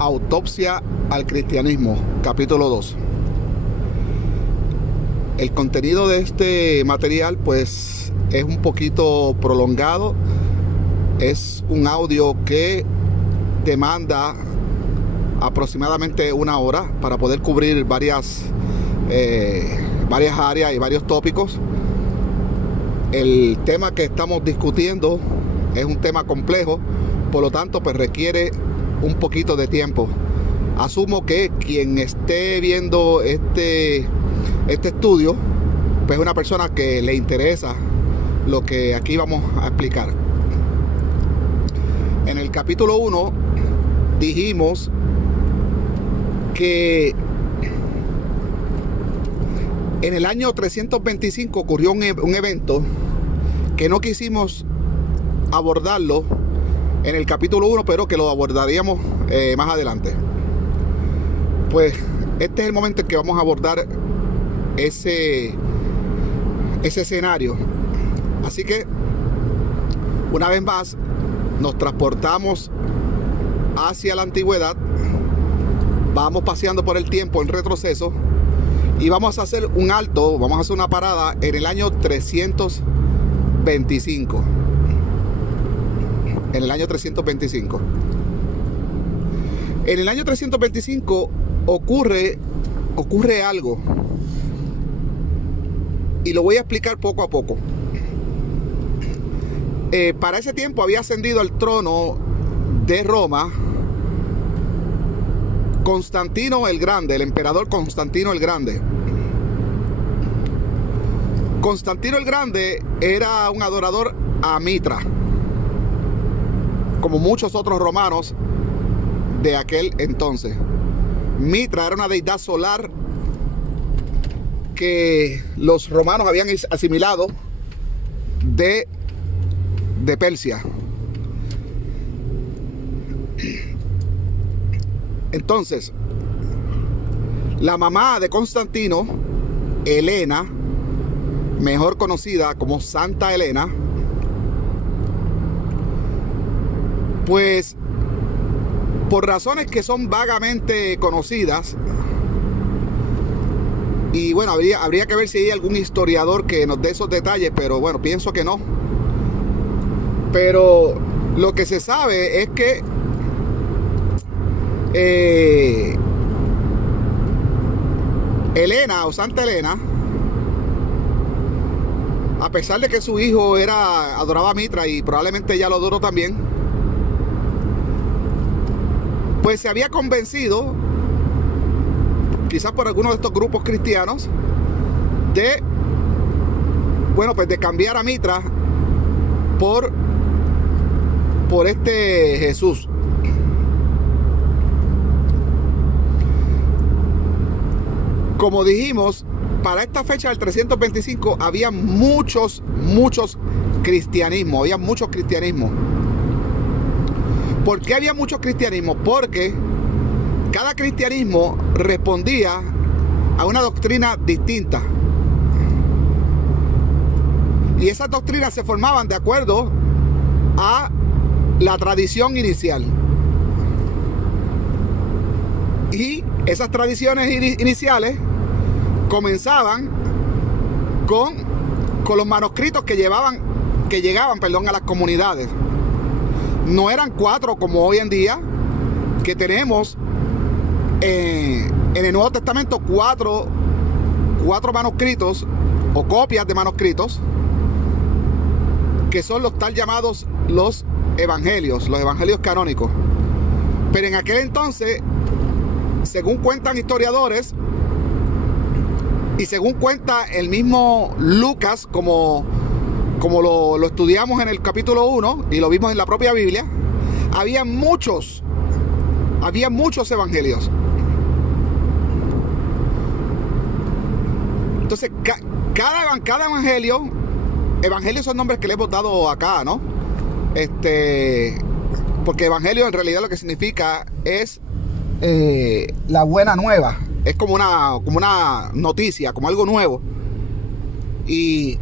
Autopsia al cristianismo, capítulo 2. El contenido de este material pues es un poquito prolongado. Es un audio que demanda aproximadamente una hora para poder cubrir varias áreas y varios tópicos. El tema que estamos discutiendo es un tema complejo, por lo tanto pues requiere un poquito de tiempo. Asumo que quien esté viendo este estudio pues es una persona que le interesa lo que aquí vamos a explicar. En el capítulo 1 dijimos que en el año 325 ocurrió un evento que no quisimos abordarlo en el capítulo 1, pero que lo abordaríamos más adelante. Pues este es el momento en que vamos a abordar ese escenario. Así que una vez más nos transportamos hacia la antigüedad, vamos paseando por el tiempo en retroceso y vamos a hacer un alto, vamos a hacer una parada en el año 325. En el año 325. En el año 325 ocurre algo. Y lo voy a explicar poco a poco. Para ese tiempo había ascendido al trono de Roma Constantino el Grande, el emperador Constantino el Grande. Constantino el Grande era un adorador a Mitra, como muchos otros romanos de aquel entonces. Mitra era una deidad solar que los romanos habían asimilado de Persia. Entonces, la mamá de Constantino, Helena, mejor conocida como Santa Helena, pues por razones que son vagamente conocidas, y bueno, habría que ver si hay algún historiador que nos dé esos detalles, pero bueno, pienso que no. Pero lo que se sabe es que Helena o Santa Helena, a pesar de que su hijo adoraba a Mitra y probablemente ella lo adoró también, pues se había convencido, quizás por alguno de estos grupos cristianos, de cambiar a Mitra por este Jesús. Como dijimos, para esta fecha del 325 había muchos cristianismos, había muchos cristianismos. ¿Por qué había muchos cristianismos? Porque cada cristianismo respondía a una doctrina distinta. Y esas doctrinas se formaban de acuerdo a la tradición inicial. Y esas tradiciones iniciales comenzaban con los manuscritos que llegaban a las comunidades. No eran 4 como hoy en día, que tenemos en el Nuevo Testamento 4 manuscritos o copias de manuscritos, que son los tal llamados los evangelios canónicos. Pero en aquel entonces, según cuentan historiadores y según cuenta el mismo Lucas, como lo estudiamos en el capítulo 1 y lo vimos en la propia Biblia, había muchos evangelios. Entonces, cada evangelio son nombres que le hemos dado acá, ¿no? Porque evangelio en realidad lo que significa es la buena nueva. Es como una noticia, como algo nuevo. Y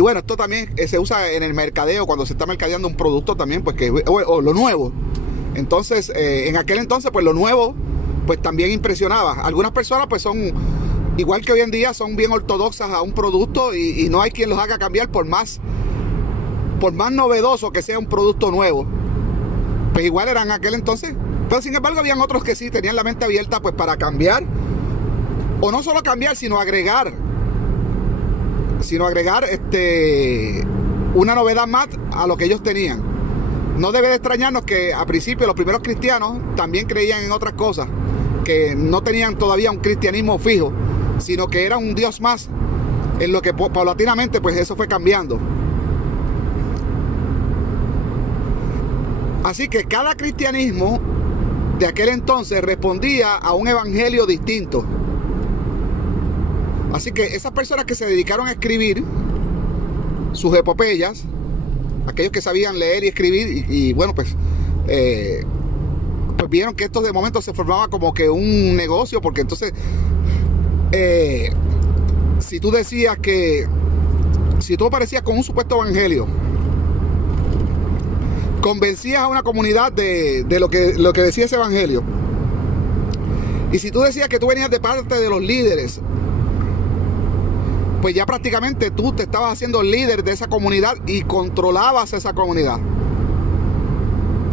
bueno, esto también se usa en el mercadeo, cuando se está mercadeando un producto también, pues o lo nuevo. Entonces, en aquel entonces, pues lo nuevo, pues también impresionaba. Algunas personas, pues son, igual que hoy en día, son bien ortodoxas a un producto y no hay quien los haga cambiar por más novedoso que sea un producto nuevo. Pues igual eran en aquel entonces. Pero sin embargo, habían otros que sí tenían la mente abierta, pues para cambiar. O no solo cambiar, sino agregar una novedad más a lo que ellos tenían. No debe de extrañarnos que a principio los primeros cristianos también creían en otras cosas, que no tenían todavía un cristianismo fijo, sino que era un Dios más, en lo que paulatinamente pues eso fue cambiando. Así que cada cristianismo de aquel entonces respondía a un evangelio distinto. Así que esas personas que se dedicaron a escribir sus epopeyas, aquellos que sabían leer y escribir, y bueno, pues vieron que esto de momento se formaba como que un negocio, porque entonces si tú decías que, si tú aparecías con un supuesto evangelio, convencías a una comunidad de lo que decía ese evangelio, y si tú decías que tú venías de parte de los líderes, pues ya prácticamente tú te estabas haciendo líder de esa comunidad y controlabas esa comunidad.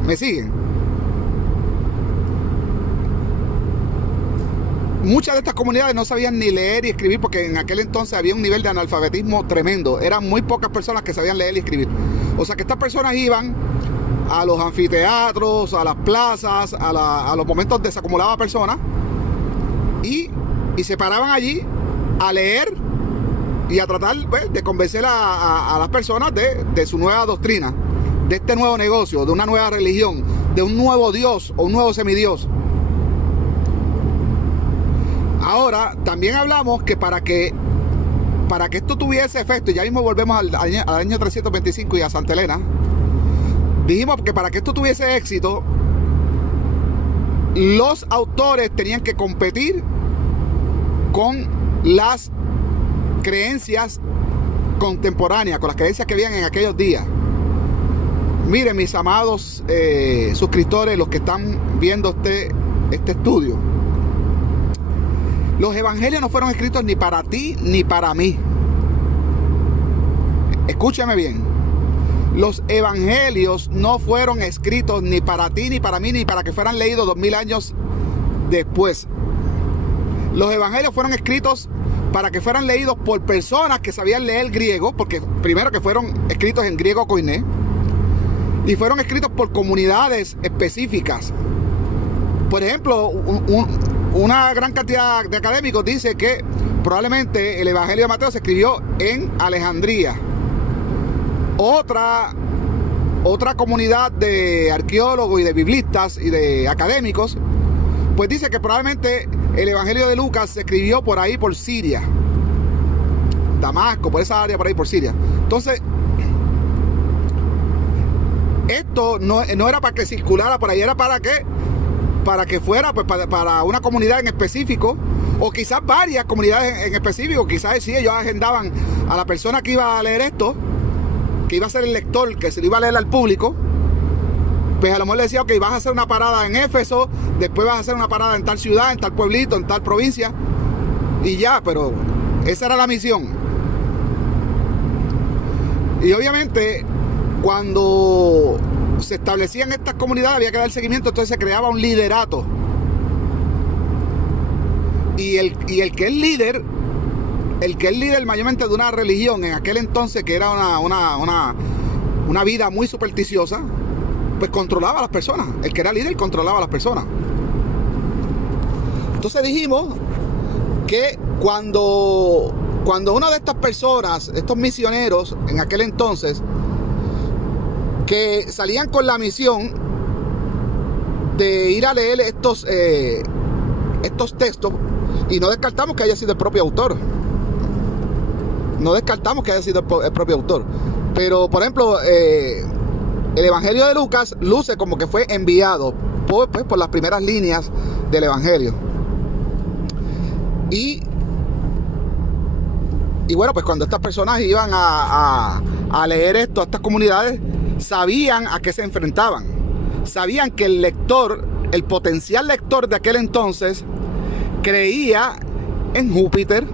¿Me siguen? Muchas de estas comunidades no sabían ni leer y escribir, porque en aquel entonces había un nivel de analfabetismo tremendo. Eran muy pocas personas que sabían leer y escribir. O sea que estas personas iban a los anfiteatros, a las plazas, a los momentos donde se acumulaba personas, y se paraban allí a leer y a tratar, pues, de convencer a las personas de su nueva doctrina, de este nuevo negocio, de una nueva religión, de un nuevo Dios o un nuevo semidios. Ahora, también hablamos que para que esto tuviese efecto, y ya mismo volvemos al año 325 y a Santa Elena, dijimos que para que esto tuviese éxito, los autores tenían que competir con las creencias contemporáneas, con las creencias que habían en aquellos días. Miren, mis amados suscriptores, los que están viendo este estudio, los evangelios no fueron escritos ni para ti ni para mí. Escúchame bien. Los evangelios no fueron escritos ni para ti ni para mí, ni para que fueran leídos 2000 años después. Los evangelios fueron escritos para que fueran leídos por personas que sabían leer griego, porque primero que fueron escritos en griego koiné, y fueron escritos por comunidades específicas. Por ejemplo, una gran cantidad de académicos dice que probablemente el Evangelio de Mateo se escribió en Alejandría. Otra comunidad de arqueólogos y de biblistas y de académicos, pues dice que probablemente el Evangelio de Lucas se escribió por ahí, por Siria, Damasco, por esa área, por ahí, por Siria. Entonces, esto no era para que circulara por ahí, era para que fuera, pues, para una comunidad en específico, o quizás varias comunidades en específico. Quizás sí, ellos agendaban a la persona que iba a leer esto, que iba a ser el lector, que se lo iba a leer al público. Pues a lo mejor le decía, ok, vas a hacer una parada en Éfeso, después vas a hacer una parada en tal ciudad, en tal pueblito, en tal provincia, y ya. Pero esa era la misión. Y obviamente, cuando se establecían estas comunidades había que dar seguimiento, entonces se creaba un liderato. Y el que es líder, mayormente de una religión en aquel entonces, que era una vida muy supersticiosa, pues controlaba a las personas. El que era líder controlaba a las personas. Entonces dijimos que cuando una de estas personas, estos misioneros en aquel entonces, que salían con la misión de ir a leer estos textos, y no descartamos que haya sido el propio autor. No descartamos que haya sido el propio autor. Pero, por ejemplo, el Evangelio de Lucas luce como que fue enviado por las primeras líneas del Evangelio. Y bueno, pues cuando estas personas iban a leer esto, a estas comunidades, sabían a qué se enfrentaban. sabían que el lector, el potencial lector de aquel entonces, creía en Júpiter,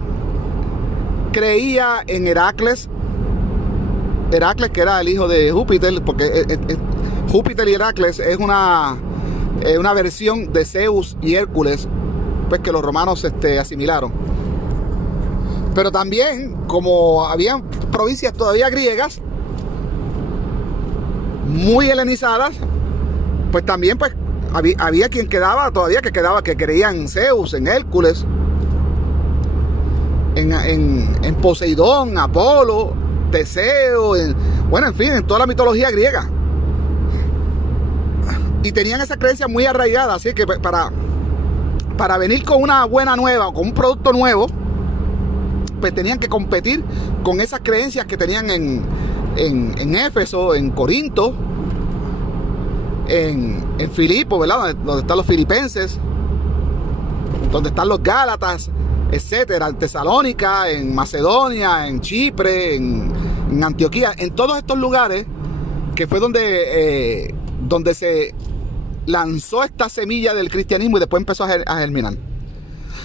creía en Heracles, que era el hijo de Júpiter, porque Júpiter y Heracles es una versión de Zeus y Hércules, pues que los romanos asimilaron. Pero también, como habían provincias todavía griegas, muy helenizadas, pues también pues había quien que creía en Zeus, en Hércules, en Poseidón, Apolo, Teseo, en fin, en toda la mitología griega. Y tenían esa creencia muy arraigada, así que para venir con una buena nueva o con un producto nuevo, pues tenían que competir con esas creencias que tenían en Éfeso, en Corinto, en Filipo, ¿verdad? Donde están los filipenses, donde están los gálatas, etcétera, en Tesalónica, en Macedonia, en Chipre, en Antioquía, en todos estos lugares que fue donde se lanzó esta semilla del cristianismo y después empezó a germinar.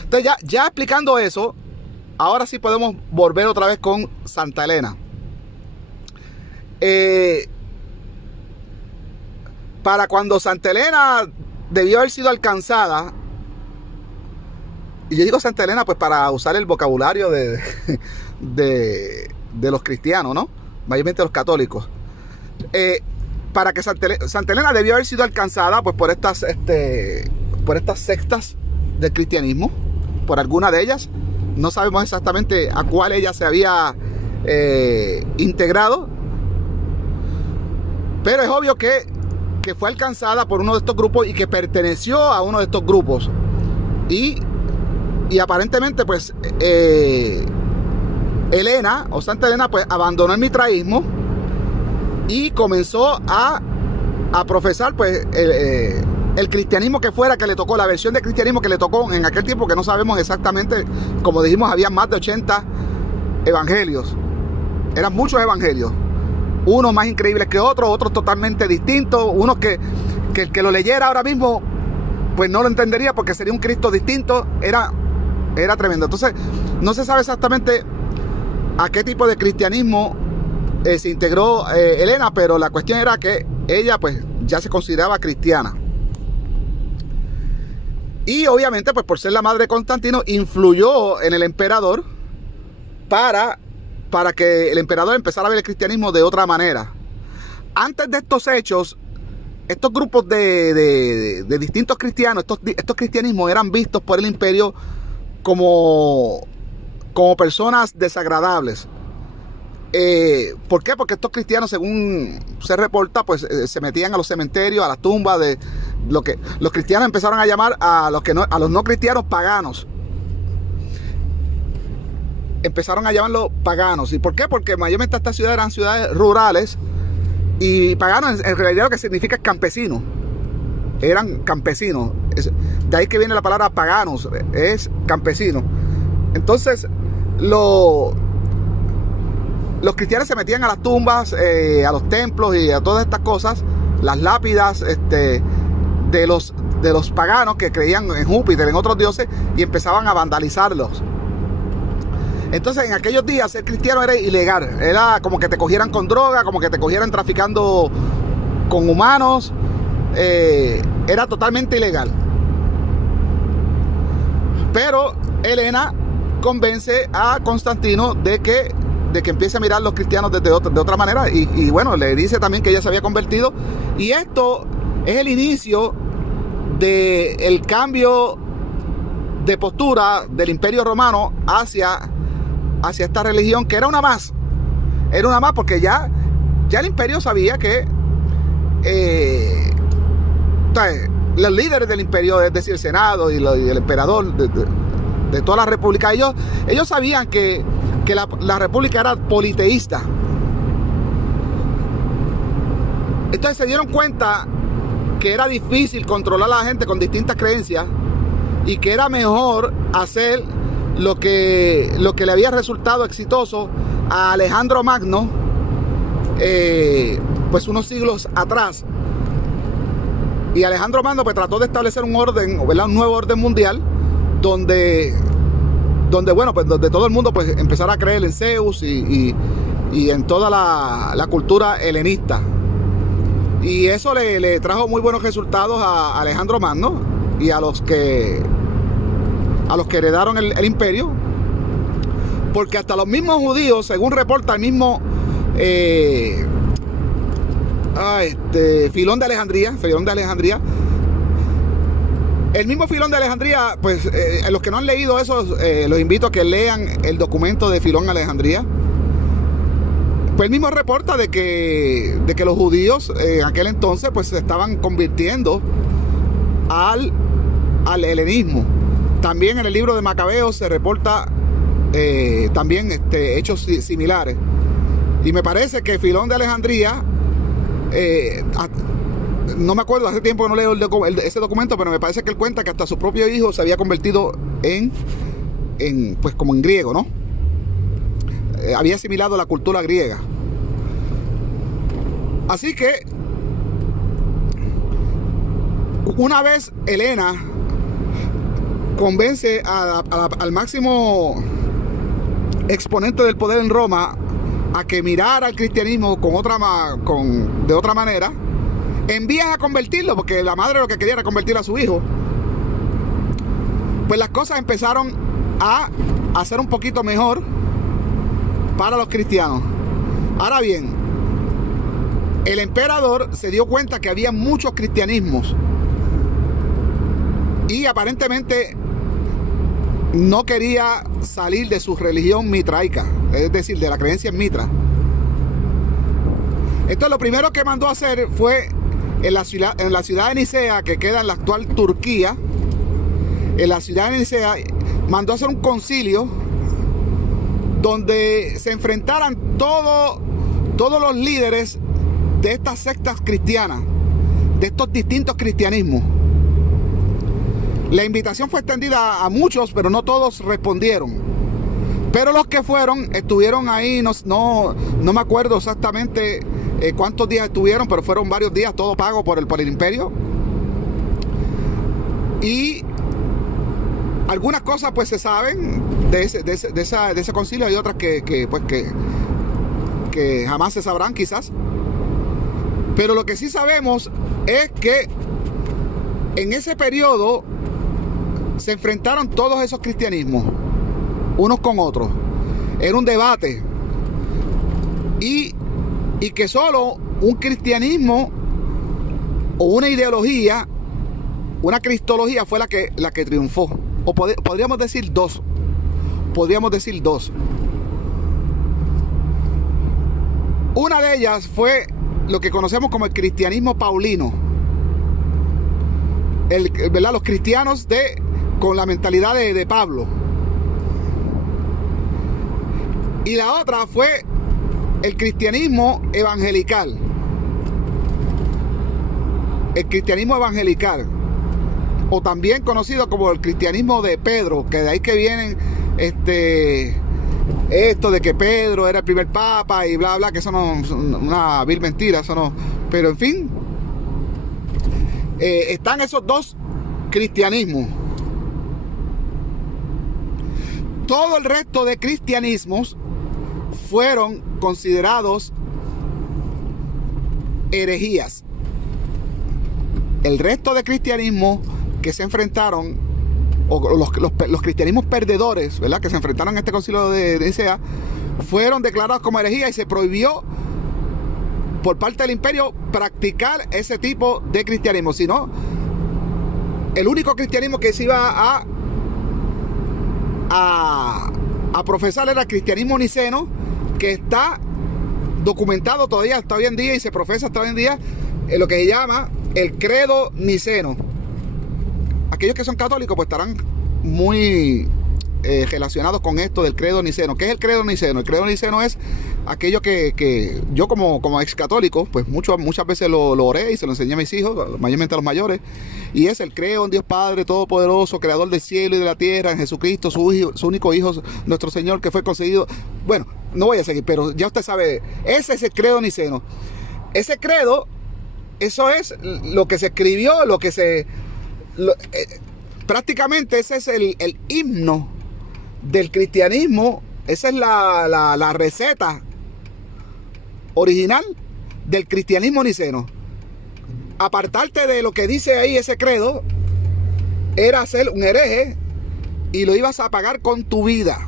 Entonces ya explicando eso, ahora sí podemos volver otra vez con Santa Elena. Para cuando Santa Elena debió haber sido alcanzada, y yo digo Santa Elena pues para usar el vocabulario de los cristianos, ¿no? Mayormente los católicos. Para que Santa Elena debió haber sido alcanzada pues por estas sectas del cristianismo, por alguna de ellas. No sabemos exactamente a cuál ella se había integrado, pero es obvio que fue alcanzada por uno de estos grupos y que perteneció a uno de estos grupos. Y aparentemente pues Elena o Santa Elena pues abandonó el mitraísmo y comenzó a profesar pues el cristianismo que fuera que le tocó, la versión de cristianismo que le tocó en aquel tiempo, que no sabemos exactamente. Como dijimos, había más de 80 evangelios, eran muchos evangelios, unos más increíbles que otros totalmente distintos, unos que el que lo leyera ahora mismo pues no lo entendería porque sería un Cristo distinto. Era tremendo. Entonces no se sabe exactamente a qué tipo de cristianismo se integró Elena, pero la cuestión era que ella pues ya se consideraba cristiana. Y obviamente pues por ser la madre de Constantino influyó en el emperador para que el emperador empezara a ver el cristianismo de otra manera. Antes de estos hechos, estos grupos de distintos cristianos, estos cristianismos eran vistos por el imperio como personas desagradables. ¿Por qué? Porque estos cristianos, según se reporta, pues se metían a los cementerios, a las tumbas de lo que los cristianos empezaron a llamar a los no cristianos paganos. Empezaron a llamarlos paganos. ¿Y por qué? Porque mayormente estas ciudades eran ciudades rurales, y paganos en realidad lo que significa es campesino. Eran campesinos. De ahí que viene la palabra paganos, es campesino. Entonces los cristianos se metían a las tumbas, a los templos y a todas estas cosas, las lápidas de los paganos que creían en Júpiter, en otros dioses, y empezaban a vandalizarlos. Entonces en aquellos días ser cristiano era ilegal, era como que te cogieran con droga, como que te cogieran traficando con humanos, era totalmente ilegal. Pero Elena convence a Constantino de que empiece a mirar los cristianos de otra manera, y bueno, le dice también que ella se había convertido, y esto es el inicio del cambio de postura del Imperio Romano hacia esta religión, que era una más porque ya el imperio sabía que los líderes del imperio, es decir, el Senado y el emperador de toda la república, ellos sabían que la república era politeísta. Entonces se dieron cuenta que era difícil controlar a la gente con distintas creencias, y que era mejor hacer lo que le había resultado exitoso a Alejandro Magno, pues unos siglos atrás, Y Alejandro Magno pues trató de establecer un orden, ¿verdad? Un nuevo orden mundial donde bueno, pues donde todo el mundo pues empezara a creer en Zeus y en toda la cultura helenista. Y eso le trajo muy buenos resultados a Alejandro Magno y a los que heredaron el imperio, porque hasta los mismos judíos, según reporta el mismo Filón de Alejandría, el mismo Filón de Alejandría, pues los que no han leído eso, los invito a que lean el documento de Filón de Alejandría. Pues él mismo reporta de que los judíos en aquel entonces pues se estaban convirtiendo al helenismo. También en el libro de Macabeos se reporta también hechos similares. Y me parece que Filón de Alejandría, no me acuerdo, hace tiempo que no leo ese documento, pero me parece que él cuenta que hasta su propio hijo se había convertido pues como en griego, ¿no? Había asimilado la cultura griega. Así que una vez Helena convence al máximo exponente del poder en Roma a que mirara al cristianismo de otra manera, envía a convertirlo, porque la madre lo que quería era convertir a su hijo. Pues las cosas empezaron a hacer un poquito mejor para los cristianos. Ahora bien, el emperador se dio cuenta que había muchos cristianismos y aparentemente no quería salir de su religión mitraica, es decir, de la creencia en Mitra. Entonces lo primero que mandó a hacer fue en la ciudad de Nicea, que queda en la actual Turquía, en la ciudad de Nicea, mandó a hacer un concilio donde se enfrentaran todos los líderes de estas sectas cristianas, de estos distintos cristianismos. La invitación fue extendida a muchos, pero no todos respondieron. Pero los que fueron, estuvieron ahí, no me acuerdo exactamente cuántos días estuvieron, pero fueron varios días, todo pago por el imperio. Y algunas cosas pues se saben de ese concilio, hay otras que jamás se sabrán quizás. Pero lo que sí sabemos es que en ese periodo se enfrentaron todos esos cristianismos, unos con otros. Era un debate. Y que solo un cristianismo o una ideología, una cristología fue la que triunfó. O podríamos decir dos. Una de ellas fue lo que conocemos como el cristianismo paulino. ¿Verdad? Los cristianos con la mentalidad de Pablo. Y la otra fue el cristianismo evangelical. El cristianismo evangelical, o también conocido como el cristianismo de Pedro, que de ahí que vienen esto de que Pedro era el primer papa y bla bla, que eso no es una vil mentira, eso no. Pero en fin, están esos dos cristianismos. Todo el resto de cristianismos fueron considerados herejías. El resto de cristianismos que se enfrentaron, o los cristianismos perdedores, ¿verdad?, que se enfrentaron en este concilio de Nicea, fueron declarados como herejías y se prohibió por parte del imperio practicar ese tipo de cristianismo. Sino el único cristianismo que se iba a profesar era el cristianismo niceno, que está documentado todavía hasta hoy en día y se profesa hasta hoy en día en lo que se llama el credo niceno. Aquellos que son católicos pues estarán muy relacionados con esto del credo niceno. ¿Qué es el credo niceno? El credo niceno es aquello que yo como ex católico pues muchas veces lo oré y se lo enseñé a mis hijos, mayormente a los mayores, y es el creo en Dios Padre Todopoderoso, creador del cielo y de la tierra, en Jesucristo, su único hijo, nuestro Señor, que fue concebido. Bueno, no voy a seguir, pero ya usted sabe, ese es el credo niceno. Ese credo eso es lo que se escribió, prácticamente ese es el himno del cristianismo. Esa es la receta original del cristianismo niceno. Apartarte de lo que dice ahí ese credo era ser un hereje y lo ibas a pagar con tu vida.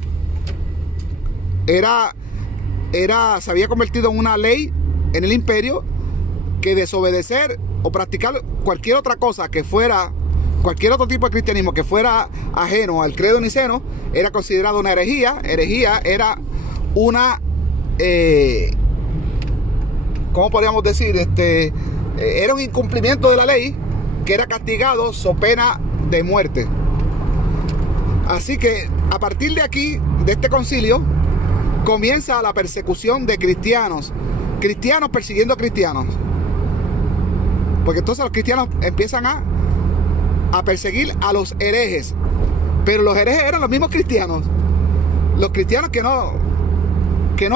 Se había convertido en una ley en el imperio que desobedecer o practicar cualquier otra cosa que fuera, cualquier otro tipo de cristianismo que fuera ajeno al credo niceno, era considerado una herejía. Herejía era una, ¿cómo podríamos decir? Era un incumplimiento de la ley que era castigado so pena de muerte. Así que a partir de aquí, de este concilio, comienza la persecución de cristianos persiguiendo cristianos, porque entonces los cristianos empiezan a perseguir a los herejes, pero los herejes eran los mismos cristianos, los cristianos que no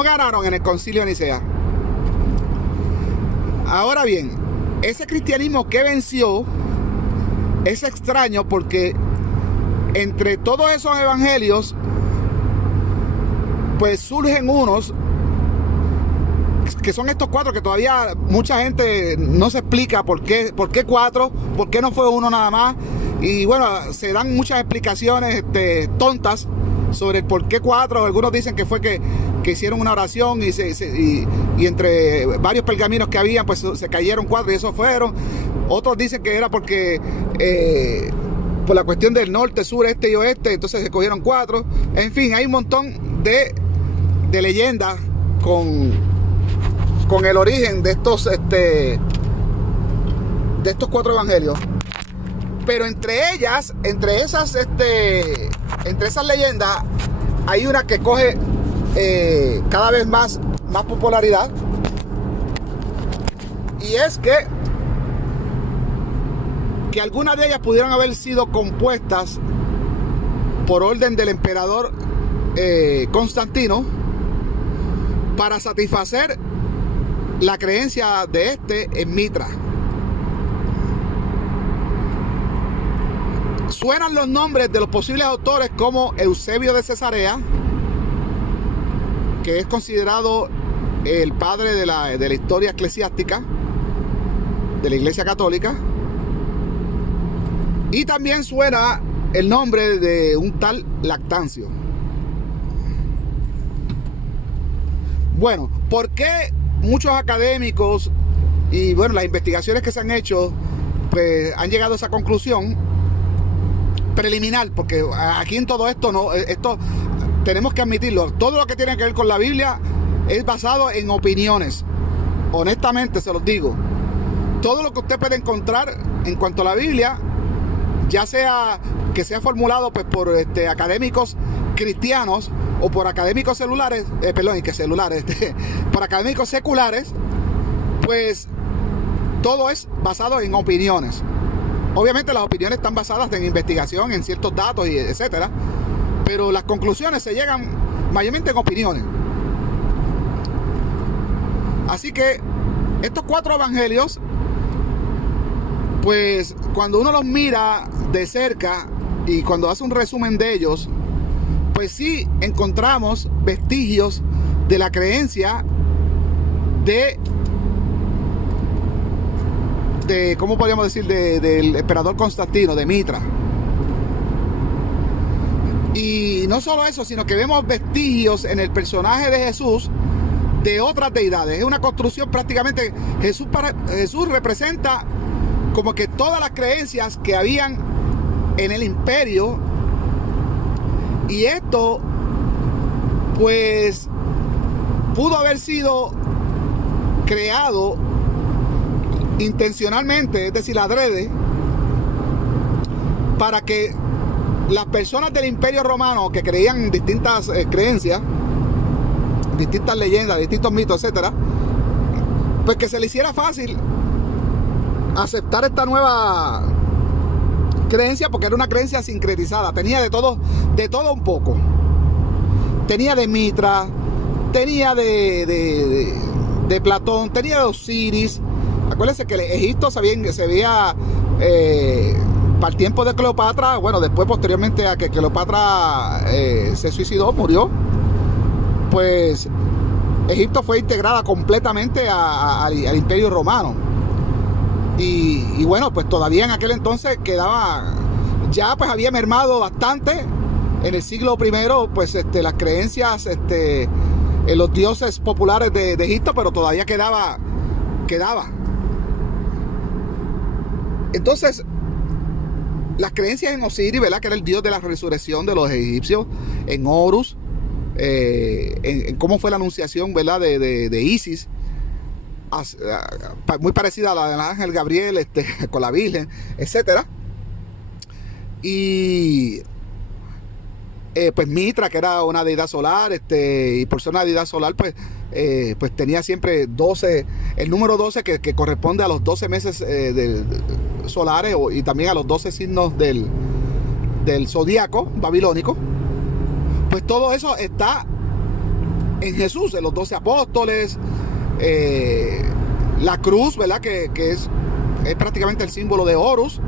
ganaron en el concilio de Nicea. Ahora bien, ese cristianismo que venció es extraño, porque entre todos esos evangelios pues surgen unos que son estos 4 que todavía mucha gente no se explica por qué 4, por qué no fue uno nada más. Y bueno, se dan muchas explicaciones tontas sobre el por qué 4. Algunos dicen que fue que hicieron una oración y entre varios pergaminos que habían, pues se cayeron 4 y esos fueron. Otros dicen que era porque por la cuestión del norte, sur, este y oeste, entonces se cogieron 4. En fin, hay un montón de leyendas con el origen de estos 4 evangelios. Pero entre esas leyendas hay una que coge cada vez más popularidad, y es que algunas de ellas pudieran haber sido compuestas por orden del emperador Constantino para satisfacer la creencia de en Mitra. Suenan los nombres de los posibles autores como Eusebio de Cesarea, que es considerado el padre de la historia eclesiástica de la Iglesia Católica, y también suena el nombre de un tal Lactancio. Bueno, ¿por qué muchos académicos y bueno, las investigaciones que se han hecho pues han llegado a esa conclusión preliminar? Porque aquí en todo esto tenemos que admitirlo, todo lo que tiene que ver con la Biblia es basado en opiniones. Honestamente se los digo, todo lo que usted puede encontrar en cuanto a la Biblia, ya sea que sea formulado pues por académicos cristianos o por académicos por académicos seculares, pues todo es basado en opiniones. Obviamente las opiniones están basadas en investigación, en ciertos datos y etcétera, pero las conclusiones se llegan mayormente en opiniones. Así que estos 4 evangelios, pues cuando uno los mira de cerca y cuando hace un resumen de ellos, pues sí encontramos vestigios de la creencia de ¿cómo podríamos decir? Del emperador Constantino, de Mitra. Y no solo eso, sino que vemos vestigios en el personaje de Jesús de otras deidades. Es una construcción prácticamente. Jesús representa como que todas las creencias que habían en el imperio, y esto pues pudo haber sido creado intencionalmente, es decir, adrede, para que las personas del Imperio Romano que creían en distintas creencias, distintas leyendas, distintos mitos, etcétera, pues que se le hiciera fácil aceptar esta nueva creencia, porque era una creencia sincretizada, tenía de todo un poco. Tenía de Mitra, tenía de Platón, tenía de Osiris, acuérdense que Egipto se veía para el tiempo de Cleopatra, bueno, después posteriormente a que Cleopatra se suicidó, murió, pues Egipto fue integrada completamente al Imperio Romano. Y bueno, pues todavía en aquel entonces quedaba, ya pues había mermado bastante en el siglo I, pues las creencias en los dioses populares de Egipto, pero todavía quedaba. Entonces, las creencias en Osiris, ¿verdad?, que era el dios de la resurrección de los egipcios, en Horus, en cómo fue la anunciación, ¿verdad?, de Isis, muy parecida a la del ángel Gabriel, con la Virgen, etcétera. Y pues Mitra, que era una deidad solar, y por ser una deidad solar, pues tenía siempre 12, el número 12 que corresponde a los 12 meses solares, y también a los 12 signos del zodíaco babilónico. Pues todo eso está en Jesús, en los 12 apóstoles, la cruz, ¿verdad?, que es prácticamente el símbolo de Horus.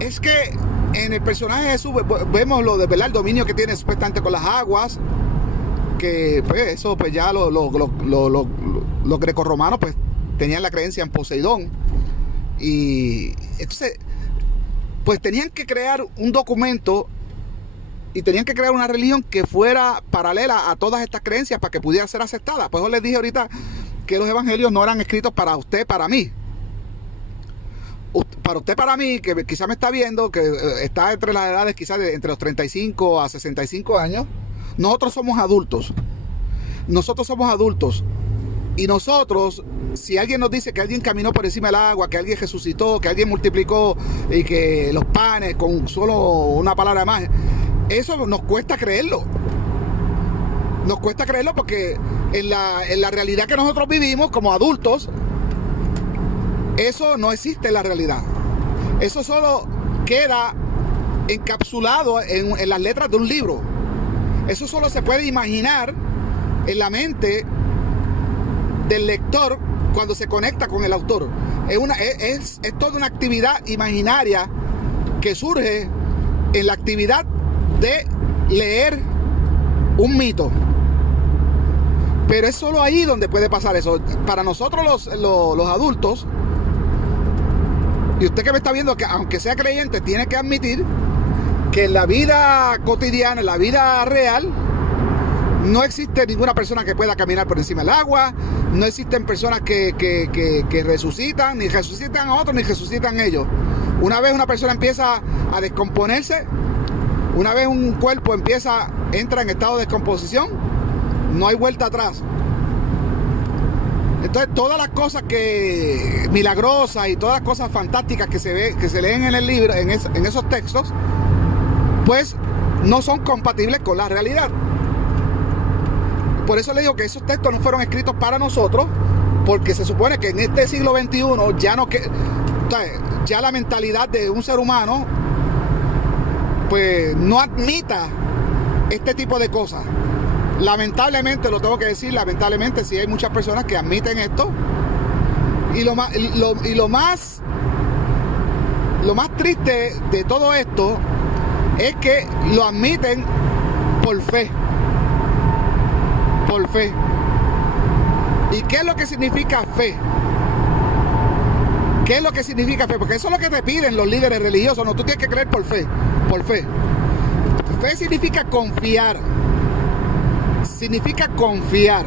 Es que en el personaje de Jesús vemos ¿verdad?, el dominio que tiene supuestamente con las aguas, que pues eso pues ya los grecorromanos pues tenían la creencia en Poseidón, y entonces pues tenían que crear un documento y tenían que crear una religión que fuera paralela a todas estas creencias para que pudiera ser aceptada. Pues yo les dije ahorita que los evangelios no eran escritos para usted, para mí. Para usted, para mí, que quizá me está viendo, que está entre las edades quizás entre los 35 a 65 años, nosotros somos adultos. Nosotros somos adultos. Y nosotros, si alguien nos dice que alguien caminó por encima del agua, que alguien resucitó, que alguien multiplicó y que los panes con solo una palabra más, eso nos cuesta creerlo. Nos cuesta creerlo porque en la realidad que nosotros vivimos como adultos, eso no existe en la realidad. Eso solo queda encapsulado en las letras de un libro. Eso solo se puede imaginar en la mente del lector cuando se conecta con el autor. Es toda una actividad imaginaria que surge en la actividad de leer un mito. Pero es solo ahí donde puede pasar eso. Para nosotros los adultos, y usted que me está viendo, que aunque sea creyente, tiene que admitir que en la vida cotidiana, en la vida real, no existe ninguna persona que pueda caminar por encima del agua. No existen personas que resucitan, ni resucitan a otros, ni resucitan ellos. Una vez una persona empieza a descomponerse, una vez un cuerpo entra en estado de descomposición, no hay vuelta atrás. Entonces todas las cosas milagrosas y todas las cosas fantásticas que se leen en el libro, en esos textos, pues no son compatibles con la realidad. Por eso le digo que esos textos no fueron escritos para nosotros, porque se supone que en este siglo XXI ya la mentalidad de un ser humano pues no admita este tipo de cosas. Lamentablemente, lo tengo que decir, lamentablemente sí hay muchas personas que admiten esto. Y lo más triste de todo esto es que lo admiten por fe. Por fe. ¿Y qué es lo que significa fe? ¿Qué es lo que significa fe? Porque eso es lo que te piden los líderes religiosos. No, tú tienes que creer por fe. Por fe. Fe significa confiar. Significa confiar.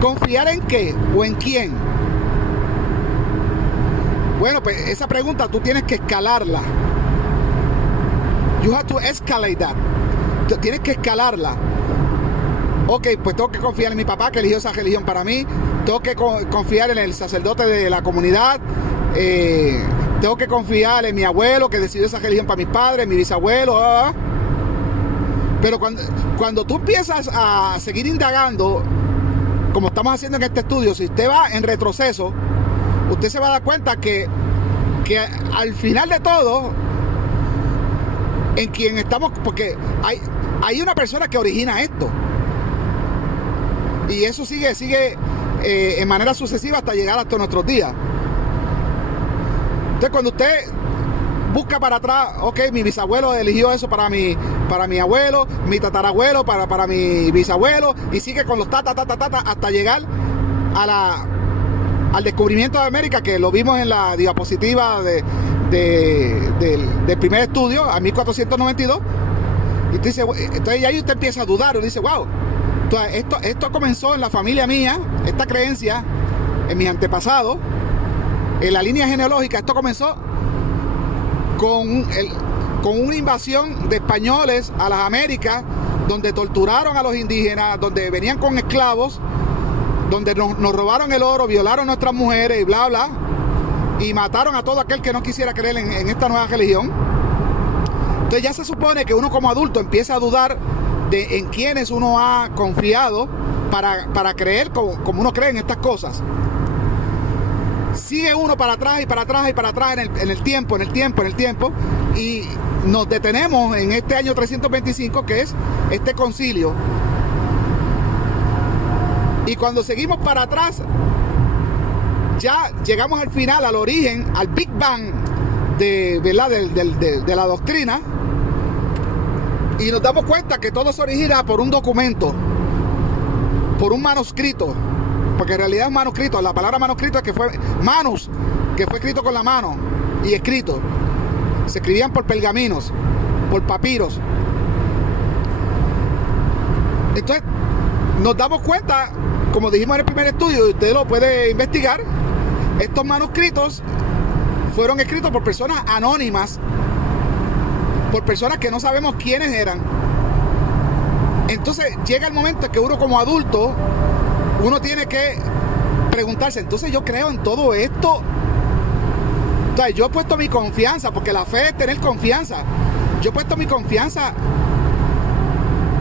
¿Confiar en qué? ¿O en quién? Bueno, pues esa pregunta tú tienes que escalarla. You have to escalate that. Tienes que escalarla. Ok, pues tengo que confiar en mi papá que eligió esa religión para mí. Tengo que confiar en el sacerdote de la comunidad. Tengo que confiar en mi abuelo que decidió esa religión para mis padres, mi bisabuelo. Pero cuando tú empiezas a seguir indagando, como estamos haciendo en este estudio, si usted va en retroceso, usted se va a dar cuenta que al final de todo, en quien estamos, porque hay una persona que origina esto. Y eso sigue en manera sucesiva hasta llegar hasta nuestros días. Entonces, cuando usted busca para atrás, ok, mi bisabuelo eligió eso para mi abuelo, mi tatarabuelo para mi bisabuelo, y sigue con los hasta llegar al descubrimiento de América, que lo vimos en la diapositiva del primer estudio, a 1492. Y entonces ahí usted empieza a dudar y dice, wow, entonces esto comenzó en la familia mía, esta creencia, en mis antepasados, en la línea genealógica. Esto comenzó con una invasión de españoles a las Américas, donde torturaron a los indígenas, donde venían con esclavos, donde nos robaron el oro, violaron nuestras mujeres y bla bla, y mataron a todo aquel que no quisiera creer en esta nueva religión. Entonces ya se supone que uno como adulto empieza a dudar de en quiénes uno ha confiado para creer como uno cree en estas cosas. Sigue uno para atrás y para atrás y para atrás en el tiempo, y nos detenemos en este año 325, que es este concilio. Y cuando seguimos para atrás, ya llegamos al final, al origen, al Big Bang de la doctrina, y nos damos cuenta que todo se origina por un documento, por un manuscrito. Porque en realidad es manuscrito. La palabra manuscrito es que fue manus, que fue escrito con la mano y escrito. Se escribían por pergaminos, por papiros. Entonces nos damos cuenta, como dijimos en el primer estudio, y usted lo puede investigar, estos manuscritos fueron escritos por personas anónimas, por personas que no sabemos quiénes eran. Entonces llega el momento en que uno como adulto, uno tiene que preguntarse, entonces yo creo en todo esto. Entonces, yo he puesto mi confianza, porque la fe es tener confianza. Yo he puesto mi confianza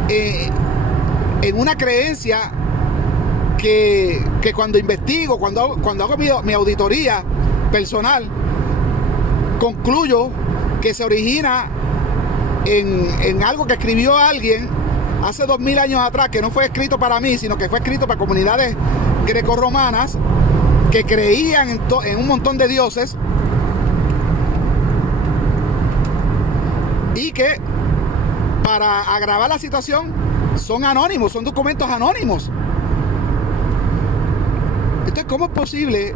en una creencia que cuando investigo, cuando hago mi auditoría personal, concluyo que se origina en algo que escribió alguien hace 2000 años atrás, que no fue escrito para mí, sino que fue escrito para comunidades grecorromanas que creían en un montón de dioses, y que, para agravar la situación, son anónimos, son documentos anónimos. Entonces, ¿cómo es posible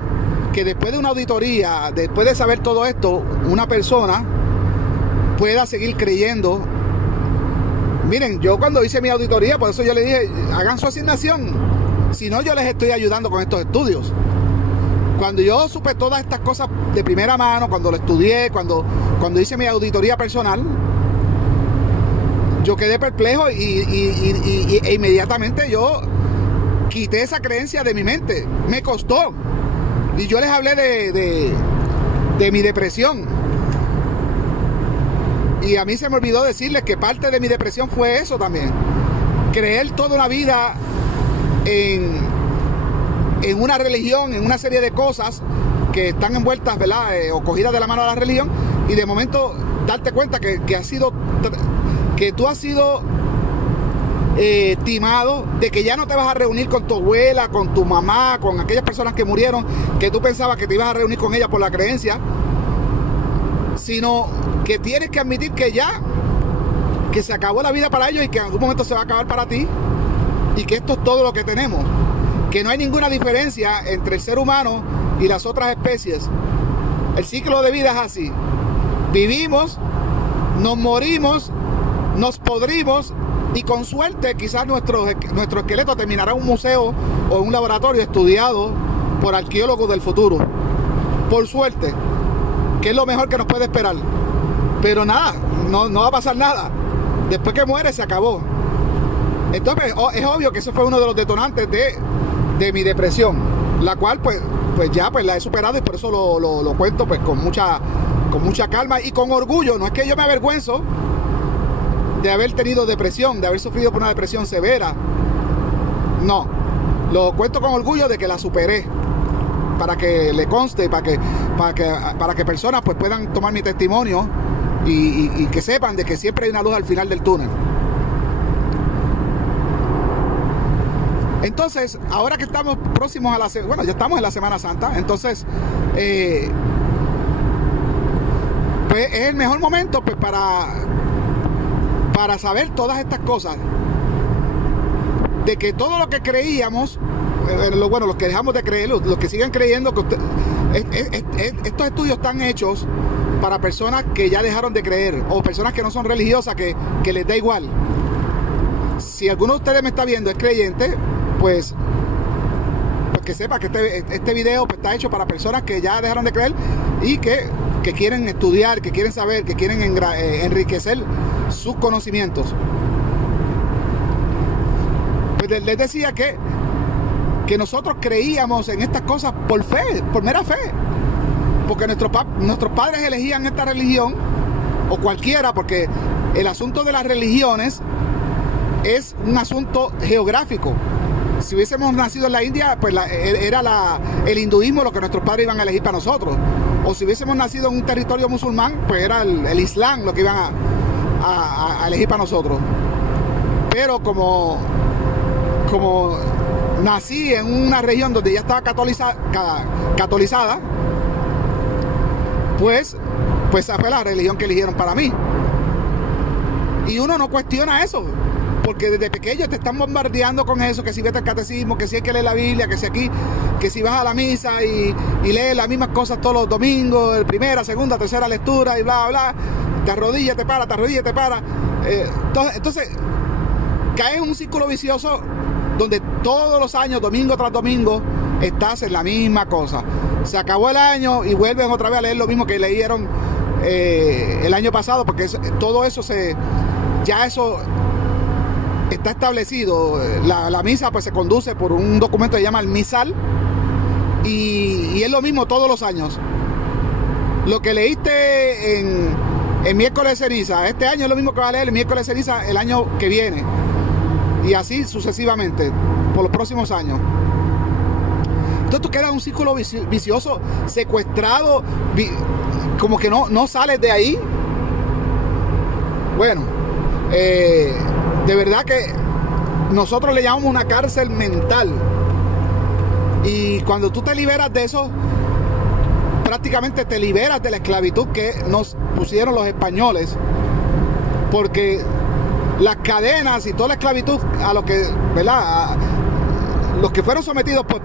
que después de una auditoría, después de saber todo esto, una persona pueda seguir creyendo? Miren, yo cuando hice mi auditoría, por eso yo le dije, hagan su asignación. Si no, yo les estoy ayudando con estos estudios. Cuando yo supe todas estas cosas de primera mano, cuando lo estudié, cuando hice mi auditoría personal, yo quedé perplejo e inmediatamente yo quité esa creencia de mi mente. Me costó. Y yo les hablé de mi depresión. Y a mí se me olvidó decirles que parte de mi depresión fue eso también. Creer toda una vida en una religión, en una serie de cosas que están envueltas, ¿verdad? O cogidas de la mano de la religión, y de momento darte cuenta que tú has sido timado, de que ya no te vas a reunir con tu abuela, con tu mamá, con aquellas personas que murieron, que tú pensabas que te ibas a reunir con ellas por la creencia, sino que tienes que admitir que se acabó la vida para ellos, y que en algún momento se va a acabar para ti, y que esto es todo lo que tenemos, que no hay ninguna diferencia entre el ser humano y las otras especies. El ciclo de vida es así: vivimos, nos morimos, nos podrimos, y con suerte quizás nuestro esqueleto terminará en un museo o en un laboratorio estudiado por arqueólogos del futuro. Por suerte, que es lo mejor que nos puede esperar. Pero nada, no va a pasar nada. Después que muere, se acabó. Entonces es obvio que ese fue uno de los detonantes de mi depresión, la cual pues ya la he superado, y por eso lo cuento pues con mucha calma y con orgullo. No es que yo me avergüenzo de haber tenido depresión, de haber sufrido por una depresión severa. No, lo cuento con orgullo de que la superé, para que le conste, para que personas pues puedan tomar mi testimonio y que sepan de que siempre hay una luz al final del túnel. Entonces, ahora que estamos próximos a bueno, ya estamos en la Semana Santa, entonces pues es el mejor momento pues, para saber todas estas cosas, de que todo lo que creíamos, bueno, los que dejamos de creer, los que siguen creyendo, que estos estudios están hechos para personas que ya dejaron de creer, o personas que no son religiosas, que les da igual. Si alguno de ustedes me está viendo, es creyente, pues que sepa que este video pues, está hecho para personas que ya dejaron de creer y que quieren estudiar, que quieren saber, que quieren enriquecer sus conocimientos. Pues les decía que nosotros creíamos en estas cosas por fe, por mera fe, porque nuestros padres elegían esta religión, o cualquiera, porque el asunto de las religiones es un asunto geográfico. Si hubiésemos nacido en la India, pues era el hinduismo lo que nuestros padres iban a elegir para nosotros. O si hubiésemos nacido en un territorio musulmán, pues era el Islam lo que iban a elegir para nosotros. Pero como nací en una región donde ya estaba catolizada, pues esa fue la religión que eligieron para mí. Y uno no cuestiona eso, porque desde pequeño te están bombardeando con eso, que si vete al catecismo, que si hay que leer la Biblia, que si aquí, que si vas a la misa y lees las mismas cosas todos los domingos, primera, segunda, tercera lectura y bla, bla, te arrodillas, te para. Entonces, caes en un círculo vicioso donde todos los años, domingo tras domingo, estás en la misma cosa. Se acabó el año y vuelven otra vez a leer lo mismo que leyeron el año pasado, porque todo eso ya eso está establecido. La misa pues se conduce por un documento que se llama el misal, y es lo mismo todos los años. Lo que leíste en miércoles de ceniza este año es lo mismo que vas a leer el miércoles de ceniza el año que viene, y así sucesivamente por los próximos años. Entonces tú quedas en un círculo vicioso, secuestrado, como que no sales de ahí. Bueno, de verdad que nosotros le llamamos una cárcel mental, y cuando tú te liberas de eso, prácticamente te liberas de la esclavitud que nos pusieron los españoles, porque las cadenas y toda la esclavitud a los que, ¿verdad?, los que fueron sometidos por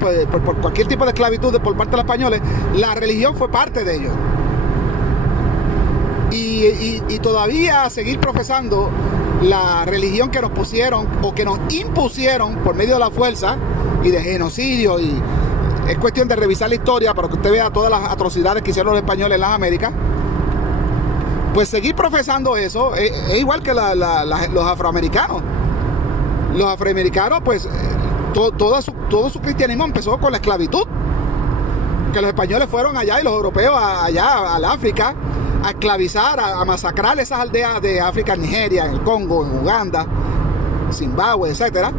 cualquier tipo de esclavitud por parte de los españoles, la religión fue parte de ellos. Y todavía seguir profesando la religión que nos pusieron o que nos impusieron por medio de la fuerza y de genocidio, y es cuestión de revisar la historia para que usted vea todas las atrocidades que hicieron los españoles en las Américas. Pues seguir profesando eso es igual que los afroamericanos. Los afroamericanos, pues todo su cristianismo empezó con la esclavitud, que los españoles fueron allá y los europeos allá al África a esclavizar, a masacrar esas aldeas de África, en Nigeria, en el Congo, en Uganda, Zimbabue, etcétera.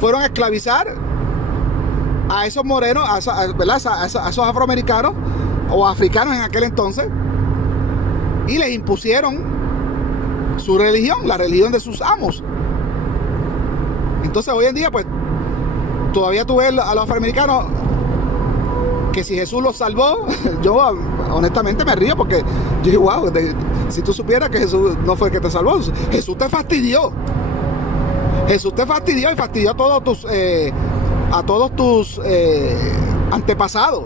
Fueron a esclavizar a esos morenos, a esos afroamericanos o africanos en aquel entonces, y les impusieron su religión, la religión de sus amos. Entonces hoy en día pues todavía tú ves a los afroamericanos que si Jesús los salvó, yo honestamente me río, porque yo digo, wow, si tú supieras que Jesús no fue el que te salvó, Jesús te fastidió. Jesús te fastidió y fastidió a todos tus antepasados.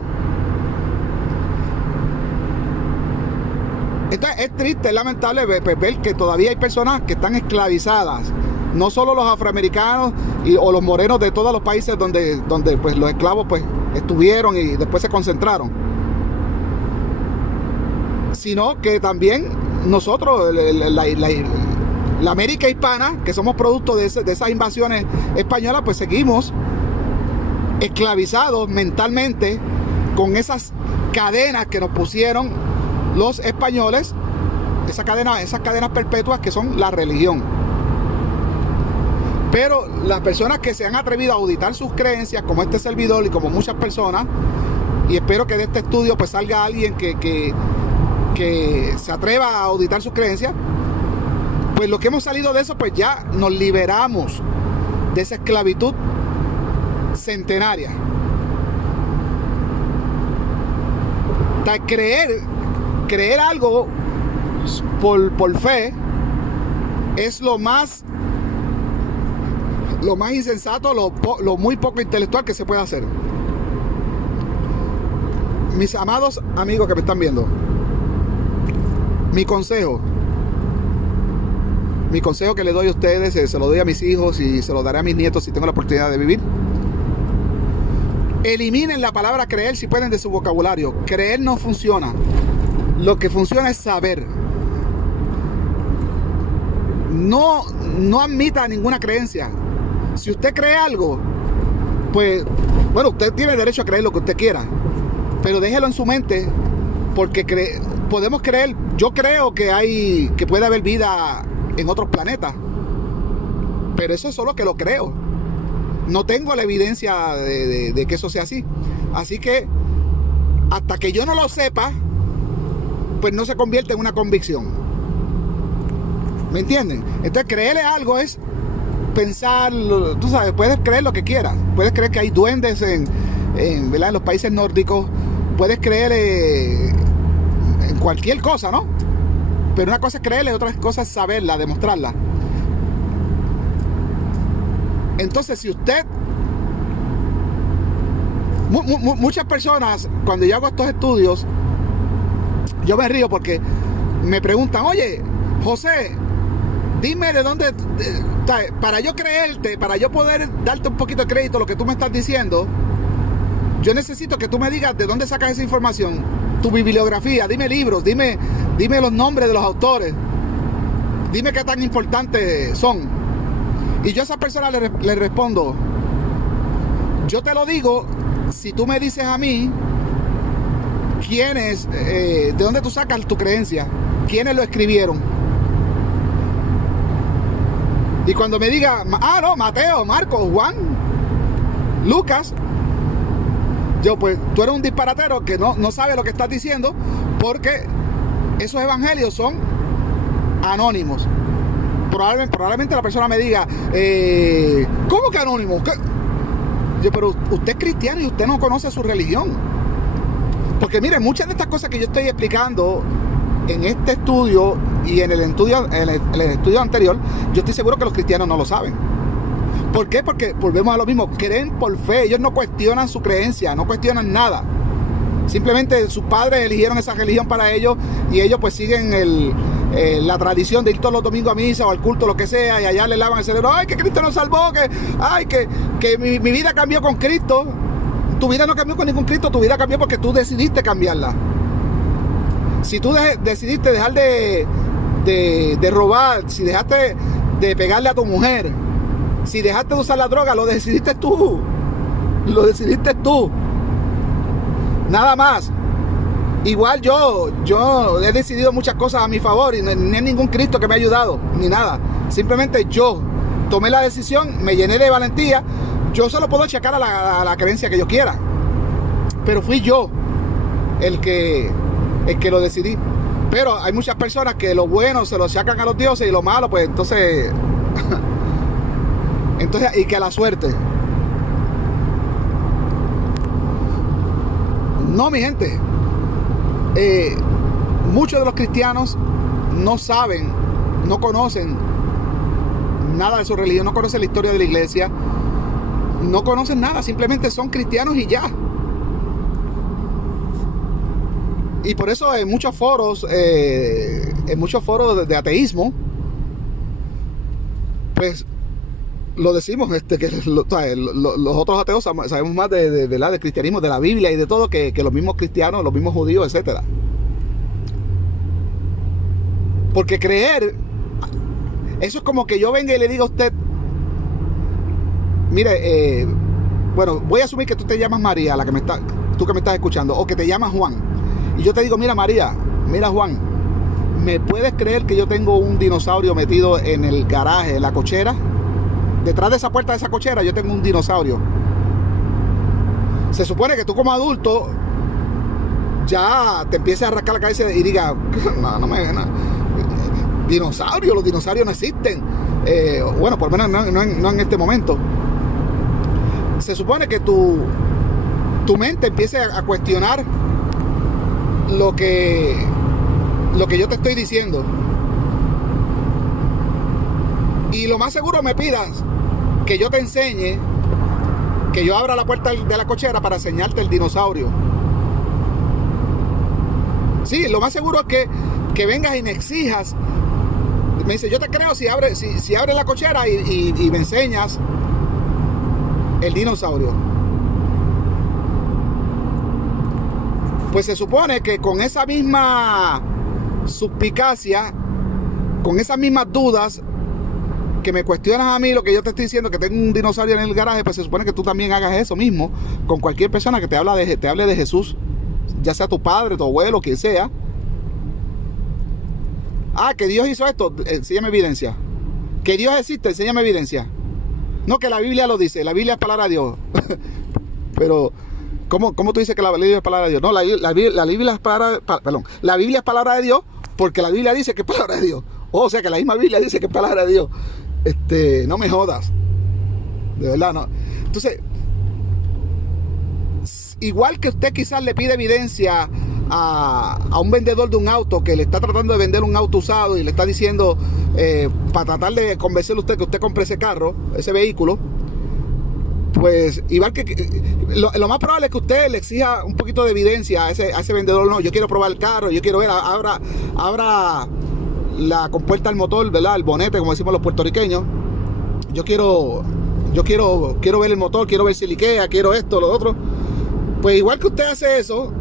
Entonces es triste, es lamentable ver que todavía hay personas que están esclavizadas. No solo los afroamericanos o los morenos de todos los países donde pues, los esclavos pues, estuvieron y después se concentraron, sino que también nosotros, la América hispana, que somos producto de esas invasiones españolas, pues seguimos esclavizados mentalmente con esas cadenas que nos pusieron los españoles, esas cadenas perpetuas que son la religión. Pero las personas que se han atrevido a auditar sus creencias, como este servidor y como muchas personas, y espero que de este estudio pues salga alguien que se atreva a auditar sus creencias, pues los que hemos salido de eso, pues ya nos liberamos de esa esclavitud centenaria. Creer algo por fe es lo más insensato, lo muy poco intelectual que se puede hacer. Mis amados amigos que me están viendo, mi consejo que le doy a ustedes, se lo doy a mis hijos y se lo daré a mis nietos si tengo la oportunidad de vivir. Eliminen la palabra creer si pueden de su vocabulario. Creer no funciona. Lo que funciona es saber. No admita ninguna creencia. Si usted cree algo, pues, bueno, usted tiene derecho a creer lo que usted quiera, pero déjelo en su mente, porque podemos creer. Yo creo que puede haber vida en otros planetas, pero eso es solo que lo creo. No tengo la evidencia de que eso sea así. Así que hasta que yo no lo sepa, pues no se convierte en una convicción. ¿Me entienden? Entonces creerle algo es pensar, tú sabes, puedes creer lo que quieras. Puedes creer que hay duendes ¿verdad?, en los países nórdicos. Puedes creer en cualquier cosa, ¿no? Pero una cosa es creerle, otra cosa es saberla, demostrarla. Entonces, si usted... muchas personas, cuando yo hago estos estudios, yo me río porque me preguntan: oye, José, dime de dónde... para yo creerte, para yo poder darte un poquito de crédito a lo que tú me estás diciendo, yo necesito que tú me digas de dónde sacas esa información, tu bibliografía, dime libros, dime los nombres de los autores, dime qué tan importantes son. Y yo a esa persona le respondo: yo te lo digo si tú me dices a mí quiénes, de dónde tú sacas tu creencia, quiénes lo escribieron. Y cuando me diga, no, Mateo, Marcos, Juan, Lucas, yo, pues, tú eres un disparatero que no sabe lo que estás diciendo, porque esos evangelios son anónimos. Probablemente la persona me diga, ¿cómo que anónimos? Yo, pero usted es cristiano y usted no conoce su religión. Porque mire, muchas de estas cosas que yo estoy explicando en este estudio y en el estudio anterior, yo estoy seguro que los cristianos no lo saben. ¿Por qué? Porque volvemos a lo mismo, creen por fe. Ellos no cuestionan su creencia, no cuestionan nada. Simplemente sus padres eligieron esa religión para ellos y ellos pues siguen la tradición de ir todos los domingos a misa o al culto, lo que sea, y allá le lavan el cerebro: ay, que Cristo nos salvó, que mi vida cambió con Cristo. Tu vida no cambió con ningún Cristo, tu vida cambió porque tú decidiste cambiarla. Si tú decidiste dejar de robar, si dejaste de pegarle a tu mujer, si dejaste de usar la droga, lo decidiste tú. Nada más. Igual yo he decidido muchas cosas a mi favor y no hay ningún Cristo que me ha ayudado, ni nada. Simplemente yo tomé la decisión, me llené de valentía. Yo solo puedo achacar a la creencia que yo quiera, pero fui yo el que lo decidí. Pero hay muchas personas que lo bueno se lo achacan a los dioses y lo malo, pues entonces y que a la suerte. No, mi gente. Muchos de los cristianos no saben, no conocen nada de su religión, no conocen la historia de la iglesia, no conocen nada, simplemente son cristianos y ya. Y por eso en muchos foros de ateísmo, pues lo decimos, que los otros ateos sabemos más de cristianismo, de la Biblia y de todo que los mismos cristianos, los mismos judíos, etcétera. Porque creer, eso es como que yo venga y le diga a usted: mire, bueno, voy a asumir que tú te llamas María, tú que me estás escuchando, o que te llamas Juan, y yo te digo: mira María, mira Juan, ¿me puedes creer que yo tengo un dinosaurio metido en el garaje, en la cochera? Detrás de esa puerta de esa cochera yo tengo un dinosaurio. Se supone que tú como adulto ya te empieces a rascar la cabeza y diga: no me... Dinosaurio, los dinosaurios no existen. bueno, por lo menos no en este momento. Se supone que tu mente empiece a cuestionar lo que yo te estoy diciendo. Y lo más seguro me pidas que yo te enseñe, que yo abra la puerta de la cochera para enseñarte el dinosaurio. Sí, lo más seguro es que vengas y me exijas. Me dice, yo te creo si abres la cochera y me enseñas el dinosaurio. Pues se supone que con esa misma suspicacia, con esas mismas dudas que me cuestionas a mí lo que yo te estoy diciendo, que tengo un dinosaurio en el garaje, pues se supone que tú también hagas eso mismo con cualquier persona que te hable de Jesús, ya sea tu padre, tu abuelo, quien sea. Ah, que Dios hizo esto, enséñame evidencia. Que Dios existe, enséñame evidencia. No, que la Biblia lo dice, la Biblia es palabra de Dios. Pero ¿cómo tú dices que la Biblia es palabra de Dios? No, la Biblia es la Biblia es palabra de Dios porque la Biblia dice que es palabra de Dios. O sea, que la misma Biblia dice que es palabra de Dios. No me jodas. De verdad, no. Entonces, igual que usted quizás le pide evidencia a un vendedor de un auto que le está tratando de vender un auto usado y le está diciendo para tratar de convencerle a usted que usted compre ese carro, ese vehículo, pues igual que lo más probable es que usted le exija un poquito de evidencia a ese vendedor. No, yo quiero probar el carro, yo quiero ver, abra la compuerta del motor, ¿verdad? El bonete, como decimos los puertorriqueños. Yo quiero ver el motor, quiero ver si liquea, quiero esto, lo otro. Pues igual que usted hace eso,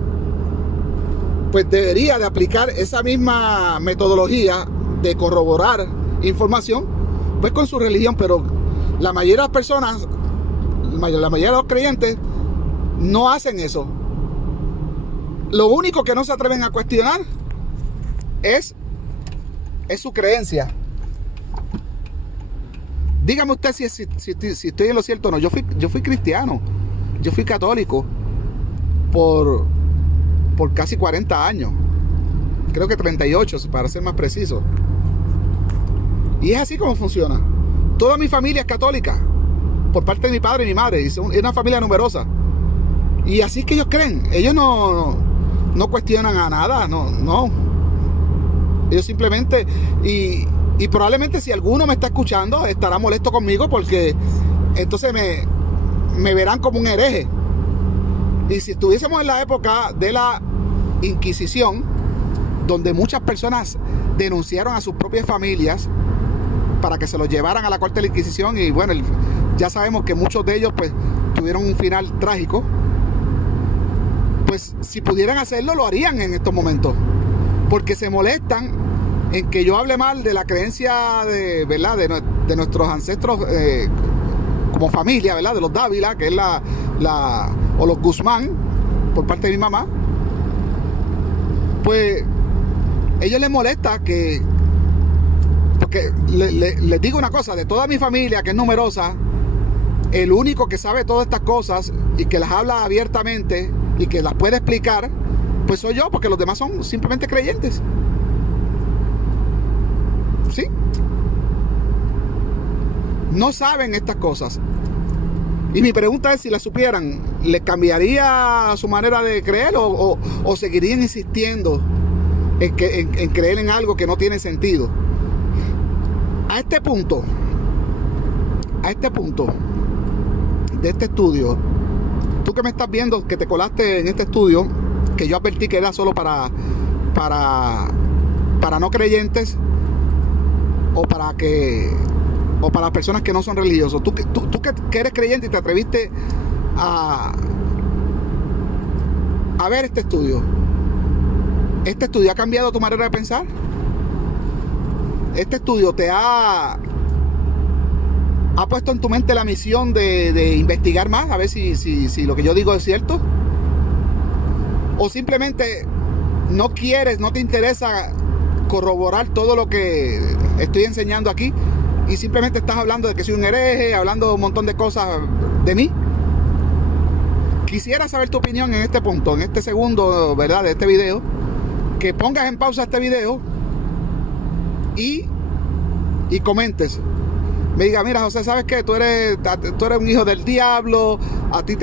pues debería de aplicar esa misma metodología de corroborar información, pues con su religión. Pero la mayoría de las personas, la mayoría de los creyentes no hacen eso. Lo único que no se atreven a cuestionar es su creencia. Dígame usted si estoy en lo cierto o no. Yo fui cristiano, yo fui católico por casi 40 años, creo que 38 para ser más preciso. Y es así como funciona. Toda mi familia es católica, por parte de mi padre y mi madre, y es una familia numerosa. Y así es que ellos creen. Ellos no cuestionan a nada, no. Ellos simplemente, y probablemente si alguno me está escuchando estará molesto conmigo porque entonces me verán como un hereje. Y si estuviésemos en la época de la Inquisición, donde muchas personas denunciaron a sus propias familias para que se los llevaran a la corte de la Inquisición, y bueno, ya sabemos que muchos de ellos pues tuvieron un final trágico, pues si pudieran hacerlo lo harían en estos momentos, porque se molestan en que yo hable mal de la creencia ¿verdad? de nuestros ancestros como familia, ¿verdad? De los Dávila, que es o los Guzmán, por parte de mi mamá. Pues ellos les molesta porque les digo una cosa, de toda mi familia, que es numerosa, el único que sabe todas estas cosas y que las habla abiertamente y que las puede explicar, pues soy yo, porque los demás son simplemente creyentes. ¿Sí? No saben estas cosas. Y mi pregunta es, si las supieran, ¿les cambiaría su manera de creer o seguirían insistiendo en creer en algo que no tiene sentido? A este punto de este estudio, tú que me estás viendo, que te colaste en este estudio, que yo advertí que era solo para no creyentes o para personas que no son religiosos. Tú que eres creyente y te atreviste a ver este estudio. ¿Este estudio ha cambiado tu manera de pensar? ¿Este estudio te ha puesto en tu mente la misión de investigar más, a ver si lo que yo digo es cierto? ¿O simplemente no quieres, no te interesa corroborar todo lo que estoy enseñando aquí y simplemente estás hablando de que soy un hereje, hablando un montón de cosas de mí? Quisiera saber tu opinión en este punto, en este segundo, ¿verdad?, de este video. Que pongas en pausa este video y comentes me diga, mira José, ¿sabes qué? Tú eres un hijo del diablo, a ti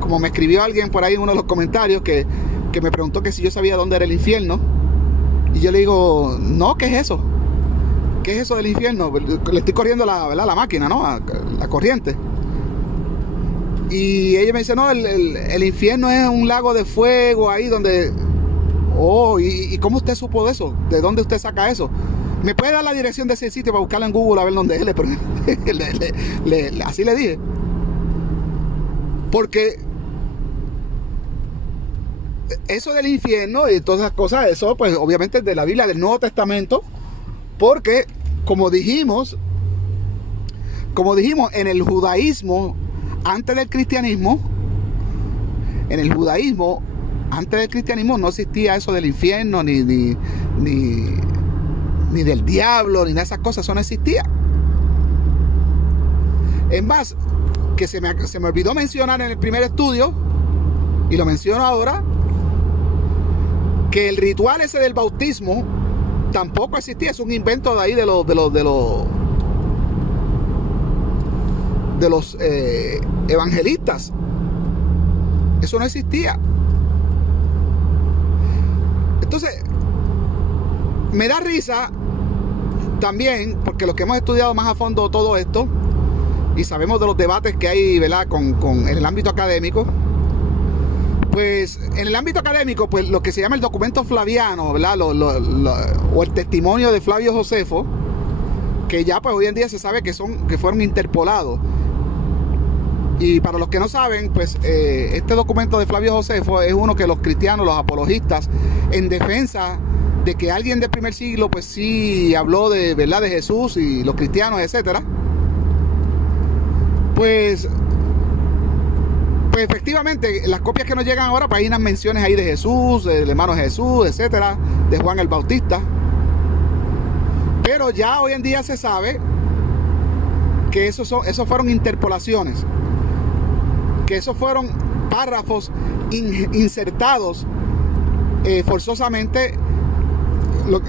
como me escribió alguien por ahí en uno de los comentarios que me preguntó que si yo sabía dónde era el infierno. Y yo le digo, no, ¿qué es eso? ¿Qué es eso del infierno? Le estoy corriendo la máquina, ¿no? La corriente. Y ella me dice, no, el infierno es un lago de fuego ahí donde... Oh, ¿y cómo usted supo de eso? ¿De dónde usted saca eso? ¿Me puede dar la dirección de ese sitio para buscarla en Google a ver dónde es? Pero así le dije. Porque eso del infierno y todas esas cosas, eso pues obviamente es de la Biblia, del Nuevo Testamento. Porque como dijimos, en el judaísmo, antes del cristianismo, no existía eso del infierno, ni del diablo, ni de esas cosas. Eso no existía. Es más, que se me olvidó mencionar en el primer estudio, y lo menciono ahora, que el ritual ese del bautismo tampoco existía. Es un invento de ahí de los evangelistas. Eso no existía. Entonces, me da risa también, porque los que hemos estudiado más a fondo todo esto y sabemos de los debates que hay, ¿verdad?, en el ámbito académico, pues en el ámbito académico, pues lo que se llama el documento flaviano, ¿verdad?, o el testimonio de Flavio Josefo, que ya pues hoy en día se sabe que fueron interpolados. Y para los que no saben, pues este documento de Flavio Josefo es uno que los cristianos, los apologistas, en defensa de que alguien del primer siglo pues sí habló de, ¿verdad?, de Jesús y los cristianos, etcétera, pues efectivamente las copias que nos llegan ahora, pues hay unas menciones ahí de Jesús, del hermano Jesús, etcétera, de Juan el Bautista. Pero ya hoy en día se sabe que esos fueron interpolaciones, que esos fueron párrafos insertados forzosamente,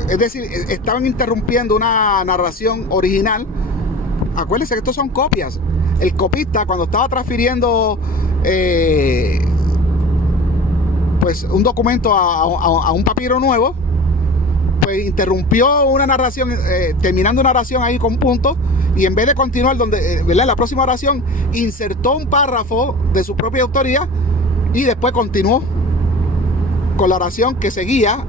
es decir, estaban interrumpiendo una narración original. Acuérdense que estos son copias. El copista, cuando estaba transfiriendo pues un documento a un papiro nuevo, pues interrumpió una narración, terminando una oración ahí con punto, y en vez de continuar ¿verdad?, la próxima oración, insertó un párrafo de su propia autoría y después continuó con la oración que seguía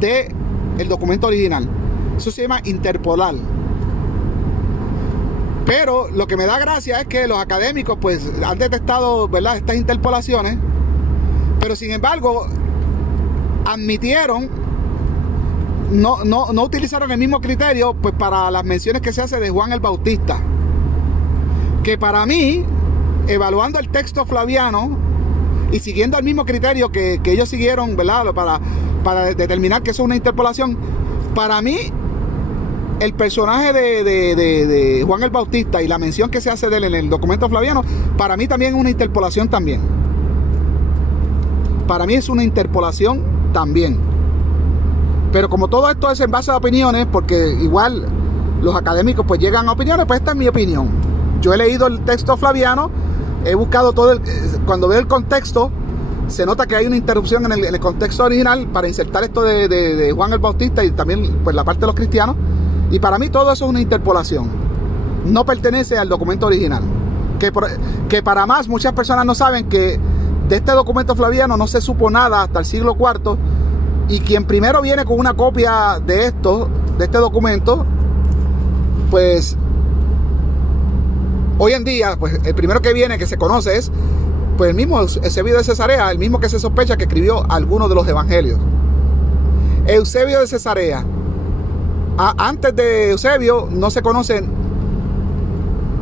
del documento original. Eso se llama interpolar. Pero lo que me da gracia es que los académicos pues han detectado, ¿verdad?, estas interpolaciones, pero sin embargo admitieron, no utilizaron el mismo criterio pues para las menciones que se hace de Juan el Bautista, que para mí, evaluando el texto flaviano y siguiendo el mismo criterio que ellos siguieron, ¿verdad?, para determinar que eso es una interpolación, para mí el personaje de Juan el Bautista y la mención que se hace de él en el documento flaviano, para mí también es una interpolación también. Para mí es una interpolación también. Pero como todo esto es en base a opiniones, porque igual los académicos pues llegan a opiniones, pues esta es mi opinión. Yo he leído el texto flaviano, he buscado cuando veo el contexto, se nota que hay una interrupción en el contexto original para insertar esto de Juan el Bautista y también pues la parte de los cristianos. Y para mí todo eso es una interpolación. No pertenece al documento original. Que para más, muchas personas no saben que de este documento flaviano no se supo nada hasta el siglo IV. Y quien primero viene con una copia de este documento, pues hoy en día, pues el primero que viene, que se conoce, es pues el mismo Eusebio de Cesarea, el mismo que se sospecha que escribió algunos de los evangelios. Eusebio de Cesarea. Antes de Eusebio no se conoce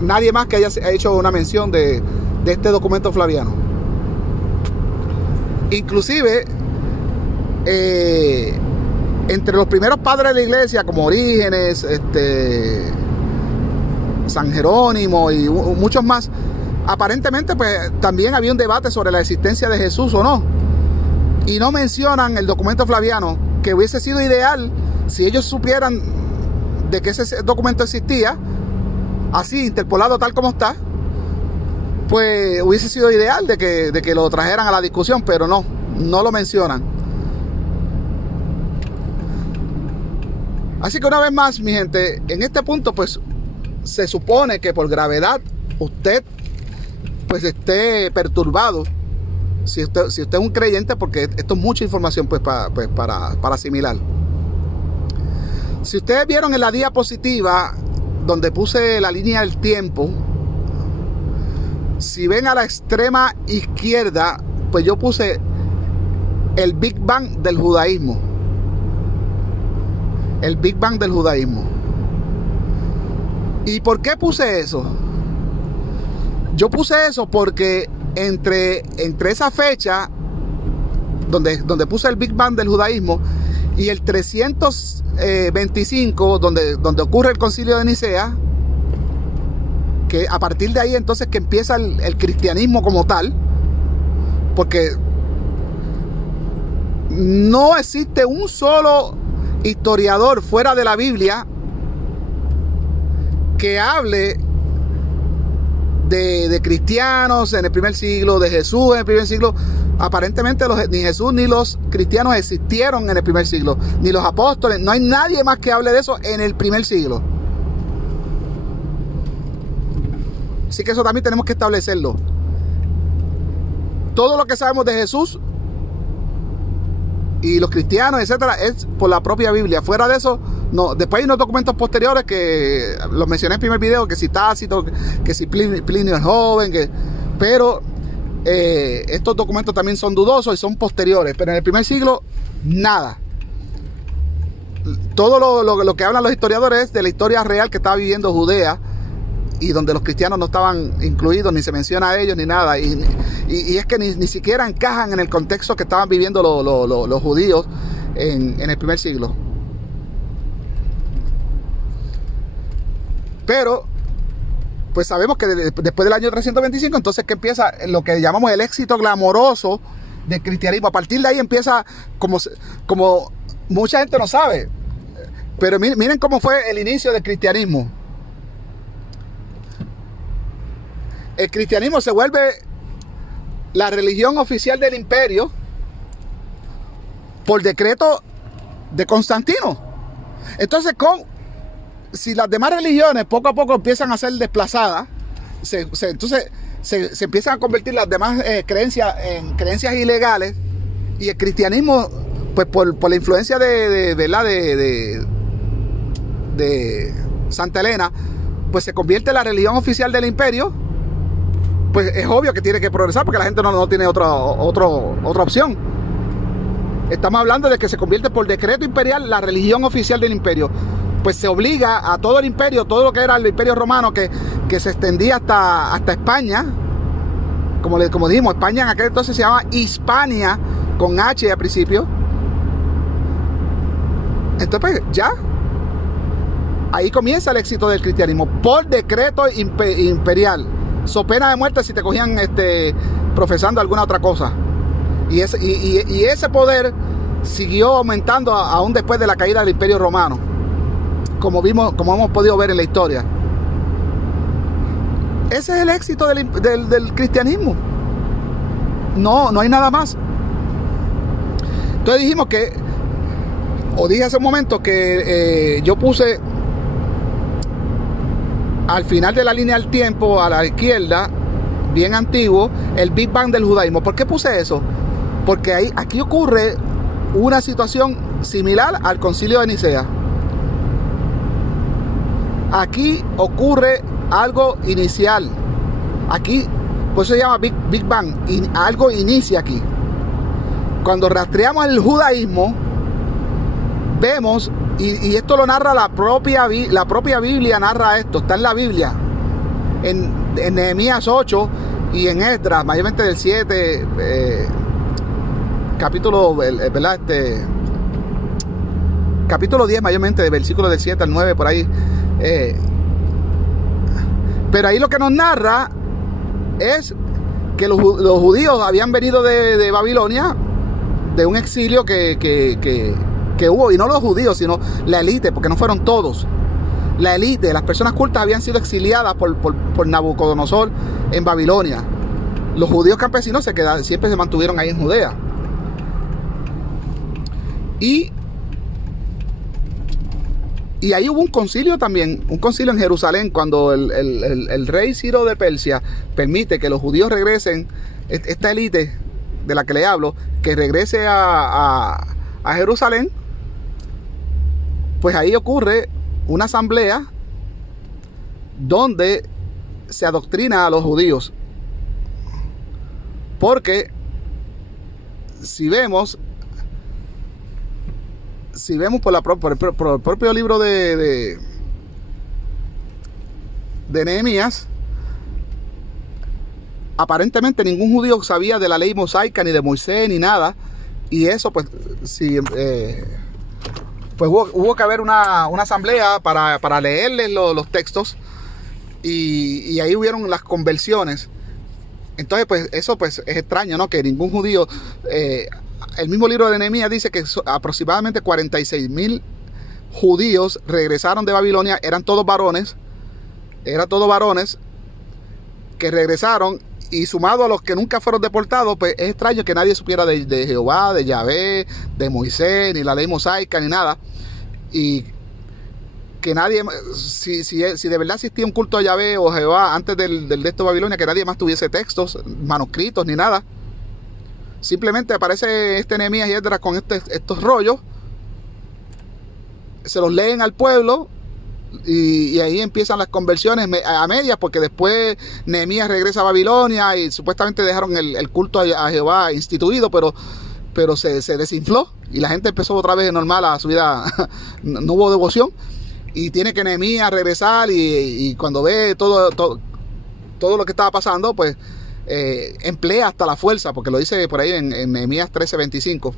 nadie más que haya hecho una mención de este documento flaviano. Inclusive entre los primeros padres de la iglesia, como Orígenes, San Jerónimo y muchos más, aparentemente pues también había un debate sobre la existencia de Jesús o no, y no mencionan el documento flaviano, que hubiese sido ideal si ellos supieran de que ese documento existía, así interpolado tal como está, pues hubiese sido ideal de que lo trajeran a la discusión, pero no lo mencionan. Así que una vez más, mi gente, en este punto pues se supone que por gravedad usted pues esté perturbado, si usted es un creyente, porque esto es mucha información pues para asimilar. Si ustedes vieron en la diapositiva donde puse la línea del tiempo, si ven a la extrema izquierda, pues yo puse el Big Bang del judaísmo. El Big Bang del judaísmo. ¿Y por qué puse eso? Yo puse eso porque entre esa fecha donde puse el Big Bang del judaísmo y el 325 donde ocurre el concilio de Nicea, que a partir de ahí entonces que empieza el cristianismo como tal, porque no existe un solo historiador fuera de la Biblia que hable de cristianos en el primer siglo, de Jesús en el primer siglo. Aparentemente ni Jesús ni los cristianos existieron en el primer siglo, ni los apóstoles. No hay nadie más que hable de eso en el primer siglo. Así que eso también tenemos que establecerlo. Todo lo que sabemos de Jesús y los cristianos, etcétera, es por la propia Biblia. Fuera de eso, no. Después hay unos documentos posteriores que los mencioné en el primer video, que si Tácito, que si Plinio el Joven, pero estos documentos también son dudosos y son posteriores. Pero en el primer siglo, nada. Todo lo que hablan los historiadores es de la historia real que estaba viviendo Judea, y donde los cristianos no estaban incluidos, ni se menciona a ellos, ni nada. Y es que ni siquiera encajan en el contexto que estaban viviendo los judíos en el primer siglo. Pero, pues sabemos que después del año 325, entonces que empieza lo que llamamos el éxito glamoroso del cristianismo. A partir de ahí empieza, como mucha gente no sabe, pero miren cómo fue el inicio del cristianismo. El cristianismo se vuelve la religión oficial del imperio por decreto de Constantino. Entonces, si las demás religiones poco a poco empiezan a ser desplazadas, entonces se empiezan a convertir las demás creencias en creencias ilegales, y el cristianismo, pues por la influencia de Santa Elena, pues se convierte en la religión oficial del imperio. Pues es obvio que tiene que progresar, porque la gente no tiene otra opción. Estamos hablando de que se convierte por decreto imperial la religión oficial del imperio. Pues se obliga a todo el imperio, todo lo que era el imperio romano, que se extendía hasta España. Como dijimos, España en aquel entonces se llama Hispania, con H al principio. Entonces pues ya, ahí comienza el éxito del cristianismo, por decreto imperial. So pena de muerte si te cogían profesando alguna otra cosa. Y ese poder siguió aumentando aún después de la caída del Imperio Romano, como hemos podido ver en la historia. Ese es el éxito del cristianismo. No hay nada más. Entonces dijimos dije hace un momento que yo puse al final de la línea del tiempo, a la izquierda, bien antiguo, el Big Bang del judaísmo. ¿Por qué puse eso? Porque aquí ocurre una situación similar al concilio de Nicea. Aquí ocurre algo inicial. Aquí, por eso se llama Big Bang. Algo inicia aquí. Cuando rastreamos el judaísmo, vemos, y esto lo narra la propia Biblia, narra esto, está en la Biblia, en Nehemías 8 y en Esdras, mayormente del 7, capítulo, ¿verdad? Capítulo 10, mayormente, de versículos del 7 al 9, por ahí. Pero ahí lo que nos narra es que los judíos habían venido de Babilonia, de un exilio que hubo, y no los judíos, sino la élite, porque no fueron todos. la élite, las personas cultas habían sido exiliadas por Nabucodonosor en Babilonia. Los judíos campesinos siempre se mantuvieron ahí en Judea. Y ahí hubo un concilio también, un concilio en Jerusalén, cuando el rey Ciro de Persia permite que los judíos regresen, esta élite de la que le hablo, que regrese a Jerusalén. Pues ahí ocurre una asamblea donde se adoctrina a los judíos. Porque si vemos por el propio libro de Nehemías, aparentemente ningún judío sabía de la ley mosaica, ni de Moisés, ni nada. Y eso, pues, pues hubo que haber una asamblea para leerles los textos. Y ahí hubieron las conversiones. Entonces, pues, eso pues es extraño, ¿no? Que ningún judío... el mismo libro de Nehemías dice que aproximadamente 46,000 judíos regresaron de Babilonia. Eran todos varones que regresaron. Y sumado a los que nunca fueron deportados, pues es extraño que nadie supiera de Jehová, de Yahvé, de Moisés, ni la ley mosaica, ni nada. Y que nadie, si de verdad existía un culto a Yahvé o Jehová antes del esto de Babilonia, que nadie más tuviese textos, manuscritos, ni nada. Simplemente aparece Nehemías y Esdras con estos rollos, se los leen al pueblo. Y ahí empiezan las conversiones a medias, porque después Nehemías regresa a Babilonia y supuestamente dejaron el culto a Jehová instituido, pero se desinfló y la gente empezó otra vez normal a su vida. No hubo devoción, y tiene que Nehemías regresar, y cuando ve todo lo que estaba pasando, pues emplea hasta la fuerza, porque lo dice por ahí en Nehemías 13:25.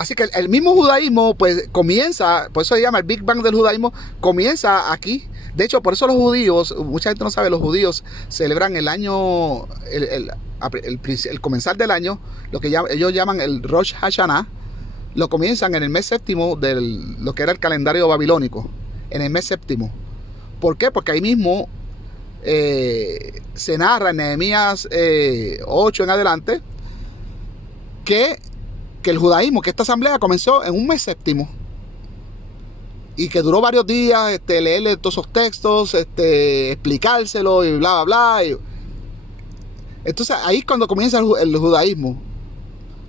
Así que el mismo judaísmo pues comienza, por eso se llama el Big Bang del judaísmo, comienza aquí. De hecho, por eso los judíos, mucha gente no sabe, los judíos celebran el año, el comenzar del año, lo que ellos llaman el Rosh Hashanah, lo comienzan en el mes séptimo de lo que era el calendario babilónico, en el mes séptimo. ¿Por qué? Porque ahí mismo se narra en Nehemías 8 en adelante que el judaísmo, que esta asamblea comenzó en un mes séptimo y que duró varios días, leerle todos esos textos, explicárselo y bla, bla, bla. Entonces ahí es cuando comienza el judaísmo.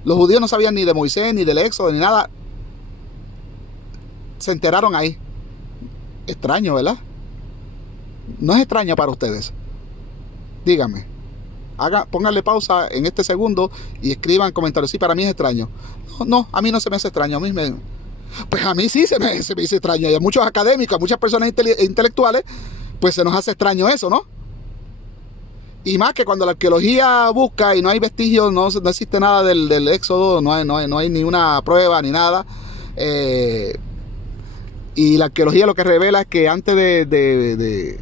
Los judíos no sabían ni de Moisés, ni del Éxodo, ni nada. Se enteraron ahí. Extraño, ¿verdad? No es extraño para ustedes. Díganme. Pónganle pausa en este segundo y escriban comentarios. Sí, para mí es extraño. No, a mí no se me hace extraño. Pues a mí sí se me hizo extraño. Y a muchos académicos, a muchas personas intelectuales, pues se nos hace extraño eso, ¿no? Y más que cuando la arqueología busca y no hay vestigios, no existe nada del Éxodo, no hay ni una prueba ni nada. Y la arqueología lo que revela es que antes de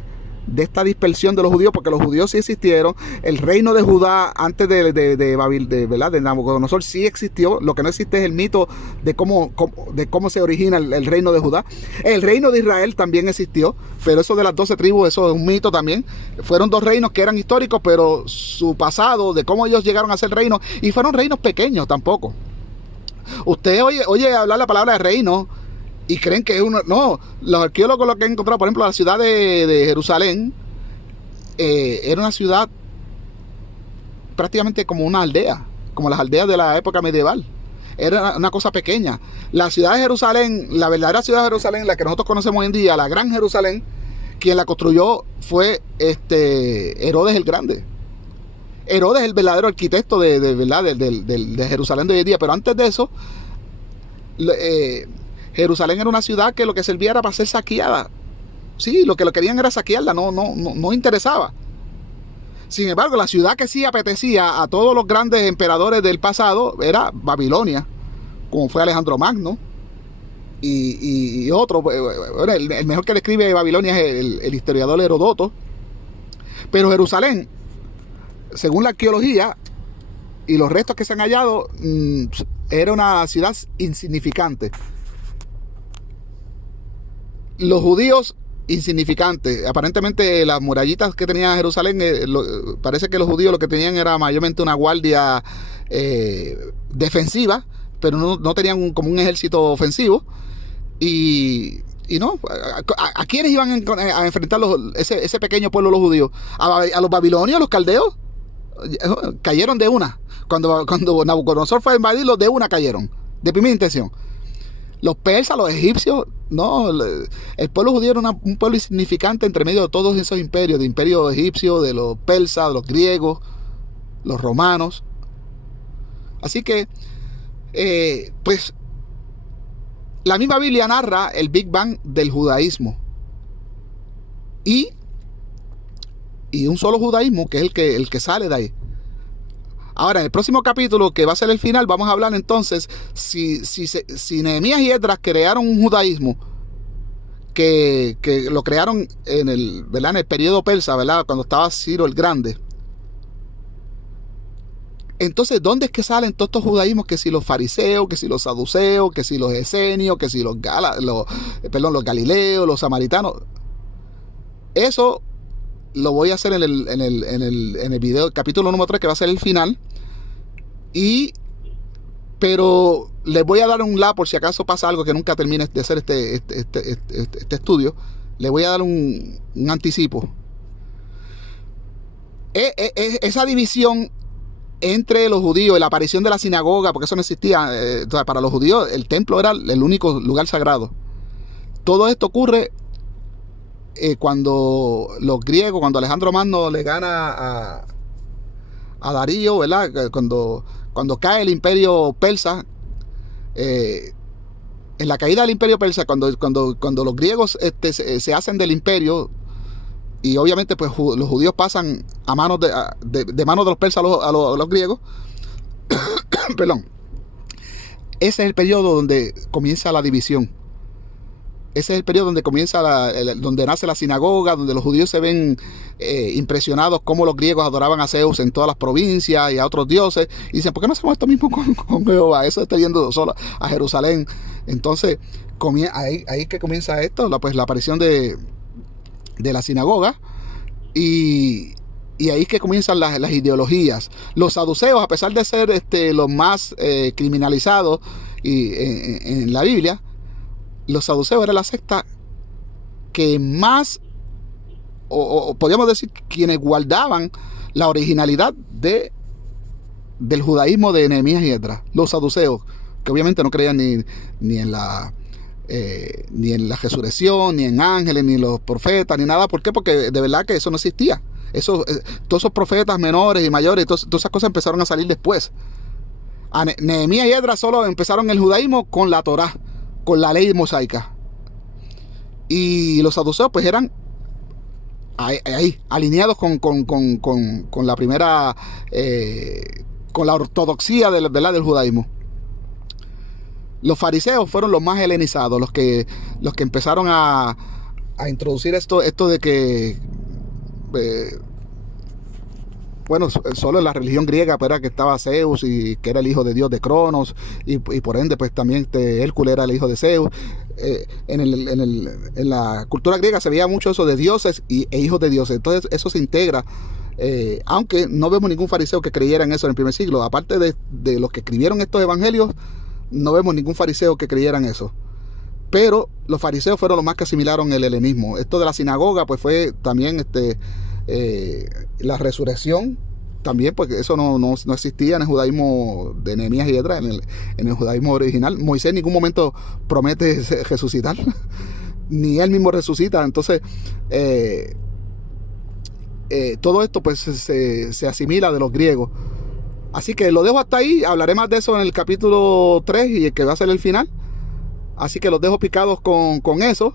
esta dispersión de los judíos, porque los judíos sí existieron, el reino de Judá antes de Nabucodonosor sí existió. Lo que no existe es el mito de cómo se origina el reino de Judá. El reino de Israel también existió, pero eso de las 12 tribus, eso es un mito también. Fueron dos reinos que eran históricos, pero su pasado, de cómo ellos llegaron a ser reinos, y fueron reinos pequeños tampoco. Usted oye hablar la palabra de reino y creen que es uno. No, los arqueólogos lo que han encontrado, por ejemplo, la ciudad de Jerusalén, era una ciudad prácticamente como una aldea, como las aldeas de la época medieval. Era una cosa pequeña. La ciudad de Jerusalén, la verdadera ciudad de Jerusalén, la que nosotros conocemos hoy en día, la Gran Jerusalén, quien la construyó fue Herodes el Grande. Herodes es el verdadero arquitecto de Jerusalén de hoy en día. Pero antes de eso, Jerusalén era una ciudad que lo que servía era para ser saqueada. Sí, lo que lo querían era saquearla, no interesaba. Sin embargo, la ciudad que sí apetecía a todos los grandes emperadores del pasado era Babilonia, como fue Alejandro Magno y otro. Bueno, el mejor que describe Babilonia es el historiador Herodoto. Pero Jerusalén, según la arqueología y los restos que se han hallado, era una ciudad insignificante. los judíos insignificantes. Aparentemente las murallitas que tenía Jerusalén, parece que los judíos lo que tenían era mayormente una guardia defensiva, pero no tenían como un ejército ofensivo. Y no, ¿a quiénes iban a enfrentar ese pequeño pueblo, los judíos? ¿A los babilonios, los caldeos? Cayeron de una. Cuando Nabucodonosor fue a invadirlos, de una cayeron, de primera intención. Los persas, los egipcios, no, el pueblo judío era un pueblo insignificante entre medio de todos esos imperios, del imperio egipcio, de los persas, de los griegos, los romanos. Así que, pues, la misma Biblia narra el Big Bang del judaísmo. Y un solo judaísmo, que es el que sale de ahí. Ahora, en el próximo capítulo, que va a ser el final, vamos a hablar entonces si Nehemías y Esdras crearon un judaísmo que lo crearon en el periodo persa, ¿verdad? Cuando estaba Ciro el Grande. Entonces, ¿dónde es que salen todos estos judaísmos? Que si los fariseos, que si los saduceos, que si los esenios, que si los galileos, los samaritanos. Eso lo voy a hacer en el video, capítulo número 3, que va a ser el final. Pero les voy a dar un la por si acaso pasa algo que nunca termine de hacer este estudio. Les voy a dar un anticipo. Esa división entre los judíos, la aparición de la sinagoga, porque eso no existía. Para los judíos el templo era el único lugar sagrado. Todo esto ocurre cuando los griegos, cuando Alejandro Magno le gana a Darío, ¿verdad? Cuando cae el imperio persa, en la caída del imperio persa, cuando los griegos se hacen del imperio, y obviamente pues los judíos pasan a manos de manos de los persas a los griegos, perdón, ese es el periodo donde comienza la división. Ese es el periodo donde comienza donde nace la sinagoga, donde los judíos se ven impresionados cómo los griegos adoraban a Zeus en todas las provincias y a otros dioses. Y dicen, ¿por qué no hacemos esto mismo con Jehová? Eso está yendo solo a Jerusalén. Entonces, ahí que comienza esto, la aparición de la sinagoga. Y ahí es que comienzan las ideologías. Los saduceos, a pesar de ser los más criminalizados en la Biblia, los saduceos era la secta que más, o podríamos decir, quienes guardaban la originalidad del judaísmo de Nehemías y Esdras. Los saduceos, que obviamente no creían ni en la resurrección, ni en ángeles, ni en los profetas, ni nada. ¿Por qué? Porque de verdad que eso no existía. Todos esos profetas menores y mayores, todas esas cosas empezaron a salir después. Nehemías y Esdras solo empezaron el judaísmo con la Torá, con la ley mosaica. Y los saduceos pues eran ahí alineados con la primera, con la ortodoxia del judaísmo. Los fariseos fueron los más helenizados, los que empezaron a introducir esto de que bueno, solo en la religión griega pues, era que estaba Zeus y que era el hijo de Dios de Cronos, y por ende pues también Hércules era el hijo de Zeus. En la cultura griega se veía mucho eso de dioses e hijos de dioses. Entonces eso se integra, aunque no vemos ningún fariseo que creyera en eso en el primer siglo. Aparte de los que escribieron estos evangelios, no vemos ningún fariseo que creyera en eso. Pero los fariseos fueron los más que asimilaron el helenismo. Esto de la sinagoga pues fue también la resurrección también, porque eso no existía en el judaísmo de Nehemías y Esdras. En el judaísmo original Moisés en ningún momento promete resucitar ni él mismo resucita. Entonces todo esto pues se asimila de los griegos. Así que lo dejo hasta ahí. Hablaré más de eso en el capítulo 3 y el que va a ser el final. Así que los dejo picados con eso.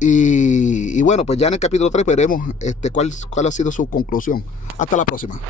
Y bueno, pues ya en el capítulo 3 veremos cuál ha sido su conclusión. Hasta la próxima.